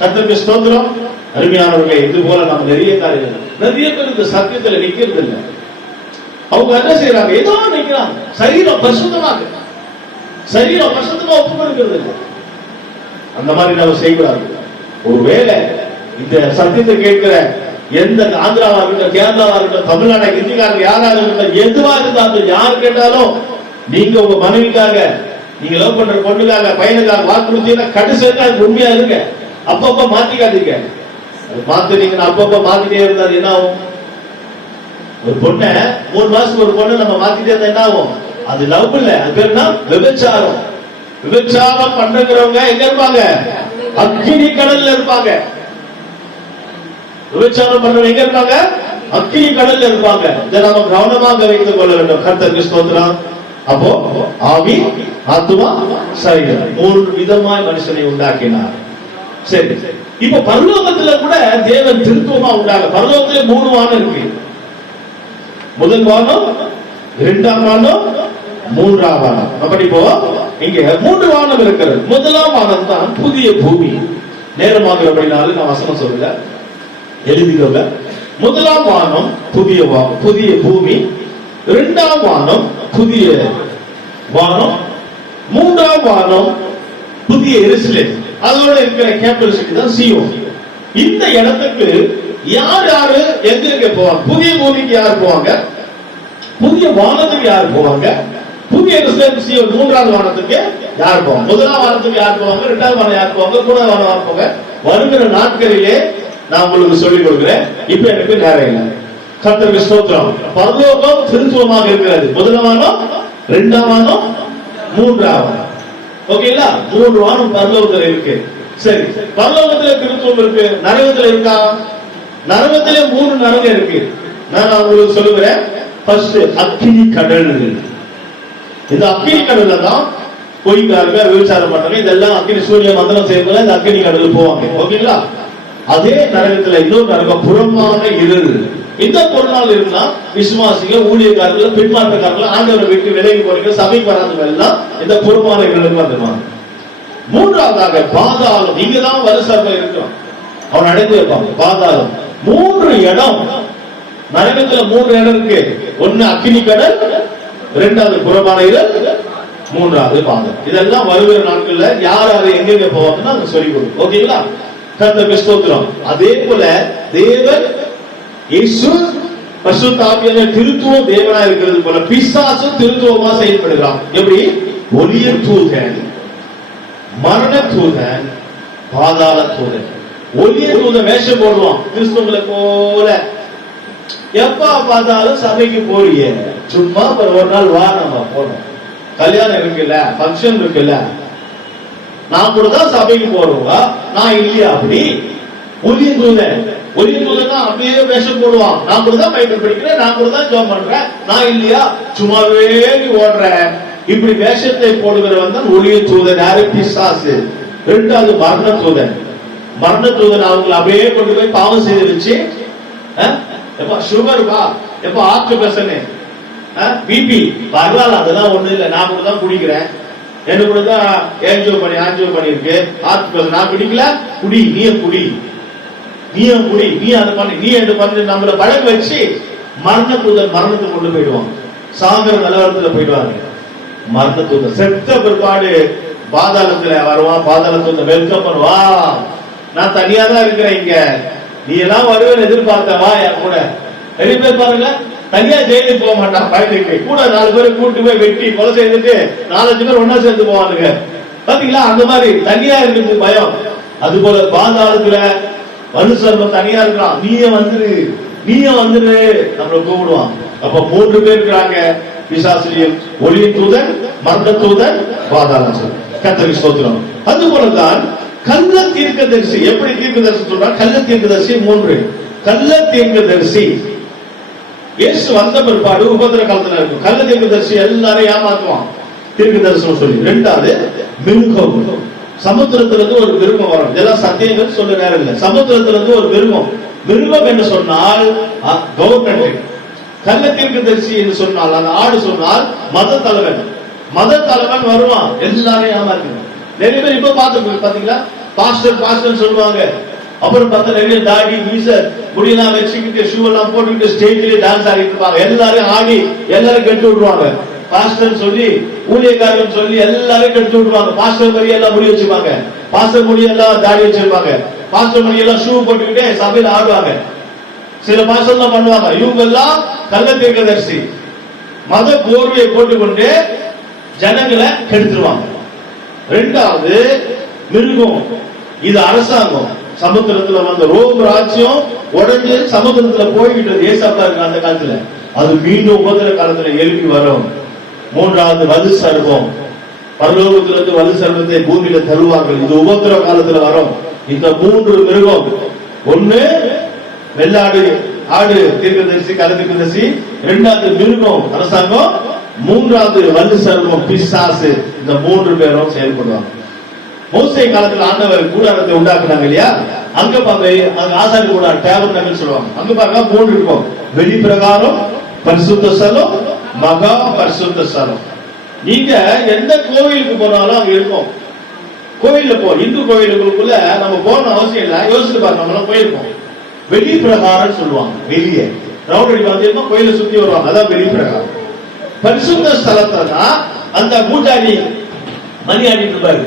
கர்த்தருக்கு ஸ்தோத்திரம். அருமையானவர்களே, இது போல நம்ம நிறைய காரியங்கள், நிறைய பேர் இந்த சத்தியத்துல நிக்கிறது இல்லை. அவங்க என்ன செய்யறாங்க, ஏதோ நிக்கிறாங்க, சரீரம் பரிசுத்தமாக, சரீரம் பரிசுத்தமா ஒப்பு கொடுக்கிறது இல்லை. அந்த மாதிரி நம்ம செய்கிறார்கள். ஒருவேளை இந்த சத்தியத்தை கேட்கிற எந்த ஆந்திராவா இருக்கட்டும், கேரளாவா இருக்கட்டும், தமிழ்நாடு, ஹிந்திக்காரங்க யாராக இருக்கட்டும், எதுவா இருந்தாலும் யார் கேட்டாலும் நீங்க உங்க மனைவிக்காக, நீங்க லவ் பண்ற பொண்ணுக்காக, பையனுக்காக வாக்கு கொடுத்தீங்கன்னா கடைசி அது உண்மையா இருங்க. அப்பப்ப மாத்திக்காதீங்க. மாத்தினீங்கன்னா அப்பப்ப மாத்திட்டே இருந்தா என்ன ஆகும்? ஒரு பொண்ணை 3 மாசத்துக்கு ஒரு பொண்ணு நம்ம மாத்திட்டே இருந்தா என்ன ஆகும்? அது லவ் இல்ல, அது பேர் என்ன? விபச்சாரம். விபச்சாரம் பண்றவங்க எங்க இருப்பாங்க? அக்கினி கடல்ல இருப்பாங்க. விபச்சாரம் பண்றவங்க எங்க இருப்பாங்க? அக்கினி கடல்ல இருப்பாங்க. இதை நம்ம கவனமாக வைத்துக் கொள்ள வேண்டும். கர்த்தருக்கு ஸ்தோத்திரம். அப்போ ஆவி, ஆத்துமா, சரீரம் 3 விதமாய் மனுஷனை உண்டாக்கினார். சரி, இப்ப பரலோகத்துல கூட தேவன் திருத்துவமா உண்டாக. பரலோகத்துல 3 வானம் இருக்கு. முதல் வானம், 2ஆம் வானம், 3ஆம் வானம். அப்படி இப்போ இங்க 3 வானம் இருக்கிறது. முதலாம் வானம் தான் புதிய பூமி. நேரமாகிறபடினாலும் நான் வசனம் சொல்லல, எழுதிக்கோங்க. முதலாம் வானம் புதிய பூமி, 2ஆம் வானம் புதிய வானம், 3ஆம் வானம் புதிய எருசலேம். அதோட இருக்கிற கேபிட்டல் சிட்டி தான் சீயோன். இந்த இடத்துக்கு யார் யாரு எங்க போவாங்க? புதிய பூமிக்கு யார் போவாங்க? புதிய வானத்துக்கு யார் போவாங்க? புதிய எருசலேம் சீயோன் 3ஆவது வானத்துக்கு யார் போவாங்க? முதலாம் வானத்துக்கு யார் போவாங்க? 2ஆவது வானம் யார் போவாங்க? 3ஆவது வானம் யார் போவாங்க? வருகிற நாட்களிலே நான் உங்களுக்கு சொல்லிக் கொடுக்கிறேன். இப்ப எனக்கு நேரம் இல்லை. கர்த்தருக்கு ஸ்தோத்திரம். பரலோகம் திருத்துவமாக இருக்கிறது. முதலாம் வானம், 2ஆம் வானம், 3ஆம் வானம். ஓகேங்களா? 3 வானம் பரலோகத்துல இருக்கு. சரி, பரலோகத்துல திருத்துவம் இருக்கு, நரகத்துல இருக்கா? நரகத்திலே 3 நரகம் இருக்கு. நான் உங்களுக்கு சொல்லுகிறேன். ஃபர்ஸ்ட் அக்கினி கடல். இந்த அக்கினி கடல்ல தான் பொய்க்காரங்க, விபச்சாரம் பண்றாங்க, இதெல்லாம் அக்கினி சூரிய மந்திரம் செய்யறதுல இந்த அக்கினி கடல் போவாங்க. ஓகேங்களா? அதே நரகத்துல இன்னொரு நரகம் புறமான இருள். இந்த பொருளால் இருந்தா விசுவாசிங்க, ஊழியக்காரர்கள், பின்மாற்றக்காரர்கள், ஆண்டவரை விட்டு விலகி போறீங்க, சபைக்கு வராதவங்க எல்லாம் இந்த புறமான இருளுக்கு வந்துருவாங்க. 3ஆவதாக பாதாளம். இங்கதான் வருஷம் இருக்கும், அவன் அடைந்து வைப்பாங்க. பாதாளம் 3 இடம். நரகத்துல 3 இடம் இருக்கு. ஒன்னு அக்கினி கடல், 2வது புறமான இருள், 3வது பாதாளம். இதெல்லாம் வருகிற நாட்கள்ல யார் அதை எங்க போவாங்கன்னா அவங்க சொல்லிக் கொடுக்கும். ஓகேங்களா? கர்த்தருக்கு ஸ்தோத்திரம். அதே போல தேவன் இயேசு பரிசுத்த ஆவியானவர் திருத்துவம் தேவனா இருக்கிறது போல பிசாசும் திருத்துவமா செயல்படுகிறான். எப்படி? ஒளிய தூதன், மரண தூதன், பாதாள தூதன். ஒளிய தூதன் வேஷம் போடுவான் கிறிஸ்துவங்களை போல. எப்பா பார்த்தாலும் சபைக்கு போறிய, சும்மா ஒரு நாள் வா, நம்ம போனோம், கல்யாணம் இருக்குல்ல, பங்கன் இருக்குல்ல, நான் கூட தான் சபைக்கு போறவங்க, நான் இல்லையா? அப்படி ஒளிய தூதன், ஒளிய தூதன் அப்படியே வேஷம் போடுவான். நான் கூட தான் பைபிள் படிக்கிறேன், நான் கூட தான் ஜெபம் பண்றேன், நான் இல்லையா? சும்மாவே ஓடுறேன். இப்படி வேஷத்தை போடுகிறவன் தான் ஒளிய தூதன். யாரு? பிசாசு. 2வது மரண தூதன். மரண தூதன் அவங்களை அப்படியே கொண்டு போய் பாவம் செய்து வச்சு, எப்ப சுகர் வா, எப்ப ஹார்ட் பிரச்சனை, பிபி பரவாயில்ல, அதெல்லாம் ஒண்ணு இல்லை, நான் கூட தான் குடிக்கிறேன், எனக்கு கூட தான் ஆன்ஜியோ பண்ணிருக்கு, ஹார்ட் பிரச்சனை, நான் குடிக்கல, குடி, நீ குடி, நீ அதை பண்ணி, நீ என்ன பண்ணி நம்மள பழக வச்சு மரண தூதன் மரணத்துக்கு கொண்டு போயிடுவான். சாகர நிலவரத்துல போயிடுவாங்க. மரண தூதன் செத்த பிற்பாடு பாதாளத்துல வருவான். பாதாளத்துல வெல்கம் பண்ணுவா, நான் தனியா தான் இருக்கிறேன் இங்க, நீ எல்லாம் வருவேன்னு எதிர்பார்த்த, வா என் கூட. நிறைய பேர் பாருங்க, தனியா ஜெயிலுக்கு போக மாட்டான், பயந்துக்கு கூட 4 பேரை கூட்டு போய் வெட்டி கொலை செய்துட்டு 4-5 பேர் ஒன்னா சேர்ந்து போவானுங்க. பாத்தீங்களா? அந்த மாதிரி தனியா இருக்கிறது பயம். அது போல பாதாளத்துல மனுஷன் தனியா இருக்கிறான், நீயே வந்துரு நம்மள கூப்பிடுவான். அப்ப 3 பேர் இருக்கிறாங்க, பிசாசுலியம், ஒளி தூதன், மரண தூதன், பாதாளம். கர்த்தருக்கு ஸ்தோத்திரம். அது போலதான் கள்ள தீர்க்கதரிசி. எப்படி தீர்க்கதரிசி சொல்றாங்க? கள்ள தீர்க்கதரிசி 3. கள்ள தீர்க்கதரிசி. இயேசு வந்த பிற்பாடு உபத்திர காலத்துல இருக்கும். கள்ள தீர்க்கதரிசி எல்லாரையும் ஏமாத்துவான், தீர்க்க தரிசனம் சொல்லி. ரெண்டாவது மிருகம். சமுத்திரத்திலிருந்து ஒரு மிருகம் வரும். இதெல்லாம் சத்தியங்கள் சொல்ல நேரம் இல்லை. சமுத்திரத்திலிருந்து ஒரு மிருகம். மிருகம் என்று சொன்னால் கவர்மெண்ட். கள்ள தீர்க்கதரிசி என்று சொன்னால், அந்த ஆடு சொன்னால் மத தலைவன். மத தலைவன் வருவான், எல்லாரையும் ஏமாத்துவான். நிறைய பேர் இப்ப பாத்தீங்களா, பாஸ்டர் பாஸ்டர் சொல்லுவாங்க. அப்புறம் பார்த்தா நிறைய தாடி மீச முடியெல்லாம் வச்சுக்கிட்டு ஷூ எல்லாம் போட்டுக்கிட்டு ஸ்டேஜ்லயே டான்ஸ் ஆடிட்டு இருப்பாங்க. எல்லாரையும் ஆடி எல்லாரும் கெட்டு விடுவாங்க. பாஸ்டர் சொல்லி, ஊழியக்காரர்கள் சொல்லி எல்லாரும் கெடுத்து விடுவாங்க. பாஸ்டர் மணி எல்லாம் முடி வச்சுப்பாங்க, பாஸ்டர் மணி எல்லாம் தாடி வச்சிருப்பாங்க, பாஸ்டர் மணி எல்லாம் ஷூ போட்டுக்கிட்டே சபையில ஆடுவாங்க. சில பாஸ்டர் தான் பண்ணுவாங்க. இவங்க எல்லாம் கள்ள தீர்க்கதரிசி. மத போர்வையை போட்டுக்கொண்டு ஜனங்களை கெடுத்துருவாங்க. ரெண்டாவது மிருகம். இது அரசாங்கம். சமுத்திரத்துல வந்த ரோம் ராஜ்யம் உடனே சமுத்திரத்துல போய்விட்டது. ஏசாப்பா இருக்கு அந்த காலத்துல. அது மீண்டும் உபத்திர காலத்துல எழுப்பி வரும். மூன்றாவது வலு சர்வம். பரலோகத்திலிருந்து வலு சர்வத்தை பூமியில தருவார்கள். இது உபத்திர காலத்துல வரும். இந்த மூன்று மிருகம், ஒண்ணு வெள்ளாடு ஆடு தீர்க்கதரிசி கள்ள தீர்க்கதரிசி, இரண்டாவது மிருகம் அரசாங்கம், மூன்றாவது வலு சர்வம் பிசாசு. இந்த மூன்று பேரும் செயல்படுவாங்க. மோசே காலத்துல ஆண்டவர் கூடாரத்தை உண்டாக்குனாங்க இல்லையா, அங்க பாருங்க, அங்க ஆசாரி கூடாரம் டேபர்னக்கிள் சொல்லுவாங்க. அங்க பாருங்க மூன்று இருக்கும். வெளி பிரகாரம், பரிசுத்த ஸ்தலம், மகா பரிசுத்த ஸ்தலம். நீங்க எந்த கோவிலுக்கு போனாலும் அங்க இருக்கும். கோவில்ல இந்து கோவிலுக்குள்ள நம்ம போன அவசியம் இல்ல. யோசிச்சு பாருங்க, நம்ம எல்லாம் போயிருக்கோம். வெளி பிரகாரம் சொல்லுவாங்க. வெளியே ரவுண்ட் அடி பார்த்தீங்கன்னா கோயிலை சுத்தி வருவாங்க. அதான் வெளி பிரகாரம். பரிசுத்த ஸ்தலத்தை தான் அந்த பூஜாரி மணி ஆடிட்டு இருப்பாரு.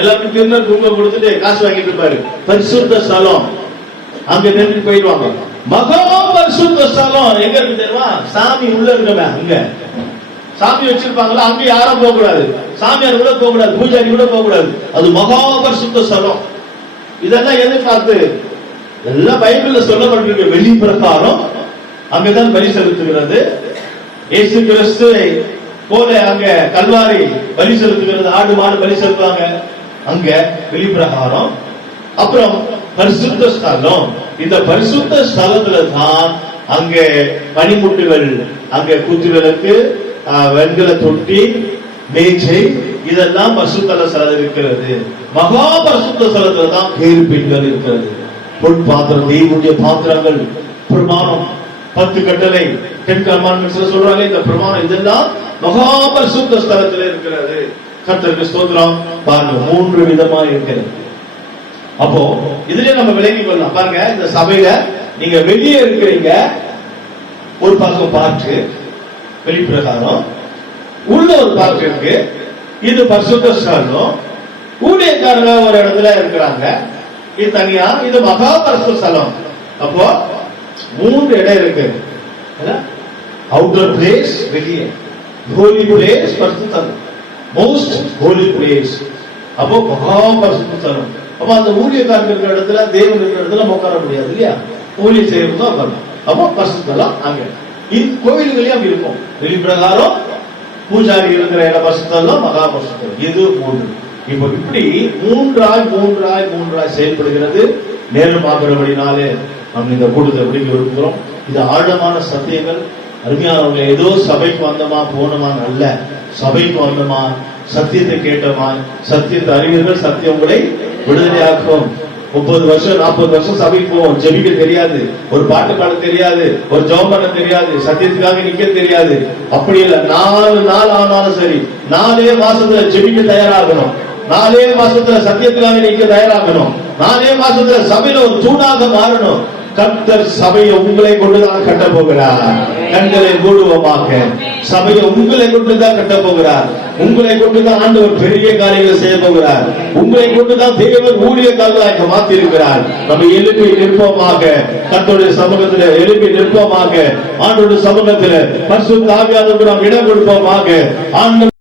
எல்லாருக்கும் திருநர் குங்குமம் கொடுத்துட்டு காசு வாங்கிட்டு இருப்பாரு. பரிசுத்த ஸ்தலம் அங்க நின்று போயிடுவாங்க. மகா பரிசுத்த ஸ்தலம் எங்க இருக்கு தெரியுமா? சாமி உள்ள இருக்கமே, அங்க சாமி வச்சிருப்பாங்களா, அங்க யாரும் போக கூடாது. சாமியார் கூட போக கூடாது, பூஜாரி கூட போக கூடாது. அது மகா பரிசுத்த ஸ்தலம். இதெல்லாம் எதை பார்த்து? எல்லாம் பைபிள்ல சொல்லப்பட்டிருக்கு. வெளி பிரகாரம் அங்கதான் பலி செலுத்துகிறது. இயேசு கிறிஸ்து போல அங்க கல்வாரி பலி செலுத்துகிறது. ஆடு மாடு பலி செலுத்துவாங்க அங்க வெளி பிரகாரம். அப்புறம் பரிசுத்த ஸ்தலம். இந்த பரிசுத்த ஸ்தலத்துல தான் அங்க பனிமுட்டுகள், அங்க குத்துவிளக்கு, வெண்கல தொட்டி, மேஜை, இதெல்லாம் பரிசுத்த ஸ்தலம் இருக்கிறது. மகா பரிசுத்த ஸ்தலத்துல தான் கேருபீன்கள் இருக்கிறது. பொன் பாத்திரம், தெய்வனுடைய பாத்திரங்கள், பிரமாணம், 10 கட்டளை, 10 commandments சொல்றாங்க. இந்த பிரமாணம் இதெல்லாம் மகா பரிசுத்த ஸ்தலத்தில் இருக்கிறது. கர்த்தருக்கு ஸ்தோத்திரம். பாருங்க, 3 விதமா இருக்கிறது. அப்போ இதுலயே நம்ம விளங்கி கொள்ளலாம். பாருங்க, இந்த சபையில நீங்க வெளியே இருக்கிறீங்க, ஒரு பக்கம் பார்த்து வெளி பிரகாரம், உள்ள ஒரு பார்த்து இருக்கு, இது பரிசுத்த ஸ்தலம். ஊழியக்காரங்க ஒரு இடத்துல இருக்கிறாங்க, இது தனியா, இது மகா பரிசுத்த ஸ்தலம். அப்போ 3 இடம் இருக்கு. அவுட்டர் பிளேஸ் வெளியே, ஹோலி பிளேஸ் பரிசுத்த ஸ்தலம், மோஸ்ட் ஹோலி பிளேஸ். அப்போ மகா பரிசுத்த ஸ்தலம். அப்ப அந்த ஊழியக்காரங்க இருக்கிற இடத்துல, தேவன் இருக்கிற இடத்துல உட்கார முடியாது இல்லையா? ஊழியம் செய்யறது தான் உட்காரணும். அப்போ பரிசுத்த ஸ்தலம் அங்க. கோவில்களையும் அங்க இருக்கும். வெளி பிரகாரம், பூஜாரி இருக்கிற இடம் பரிசுத்த ஸ்தலம், மகா பரிசுத்த ஸ்தலம். இது 3. இப்போ இப்படி மூன்றாய் செயல்படுகிறது. நேரம் ஆகிறபடினாலே நம்ம இந்த கூட்டத்தை எப்படி இருக்கிறோம். இது ஆழமான சத்தியங்கள். அருமையானவர்கள், ஏதோ சபைக்கு வந்தமா போனமா அல்ல. சபைக்கு வந்தமா, சத்தியத்தை கேட்டமா, சத்தியத்தை அறிவீர்கள், சத்தியம் உங்களை விடுதலையாக்கும். 30 வருஷம் 40 வருஷம் சபைக்கு போவோம், ஜெபிக்க தெரியாது, ஒரு பாட்டு பாட தெரியாது, ஒரு ஜெபம் பண்ண தெரியாது, சத்தியத்துக்காக நிக்க தெரியாது. அப்படி இல்ல, 4 நாள் ஆனாலும் சரி, 4 மாசத்துல ஜெபிக்க தயாராகணும், 4 மாசத்துல சத்தியத்துக்காக நிக்க தயாராகணும், 4 மாசத்துல சபையில ஒரு தூணாக மாறணும். கர்த்தர் சபையை உங்களை கொண்டுதான் கட்ட போகிறார். கண்களை மூடுவோமாக. சபையை உங்களை கொண்டுதான் கட்ட போகிறார். உங்களை கொண்டுதான் ஆண்டவர் பெரிய காரியங்களை செய்ய போகிறார். உங்களை கொண்டுதான் தேவன் ஊழியக்காரர்களாக மாற்றி இருக்கிறார். நம்ம எழுப்பி நிற்போமாக. கர்த்தருடைய சமூகத்தில் எழுப்பி நிற்போமாக. ஆண்டவருடைய சமூகத்தில் பரிசுத்த ஆவியானவருக்கு நாம் இடம் கொடுப்போமாக. ஆண்டவர்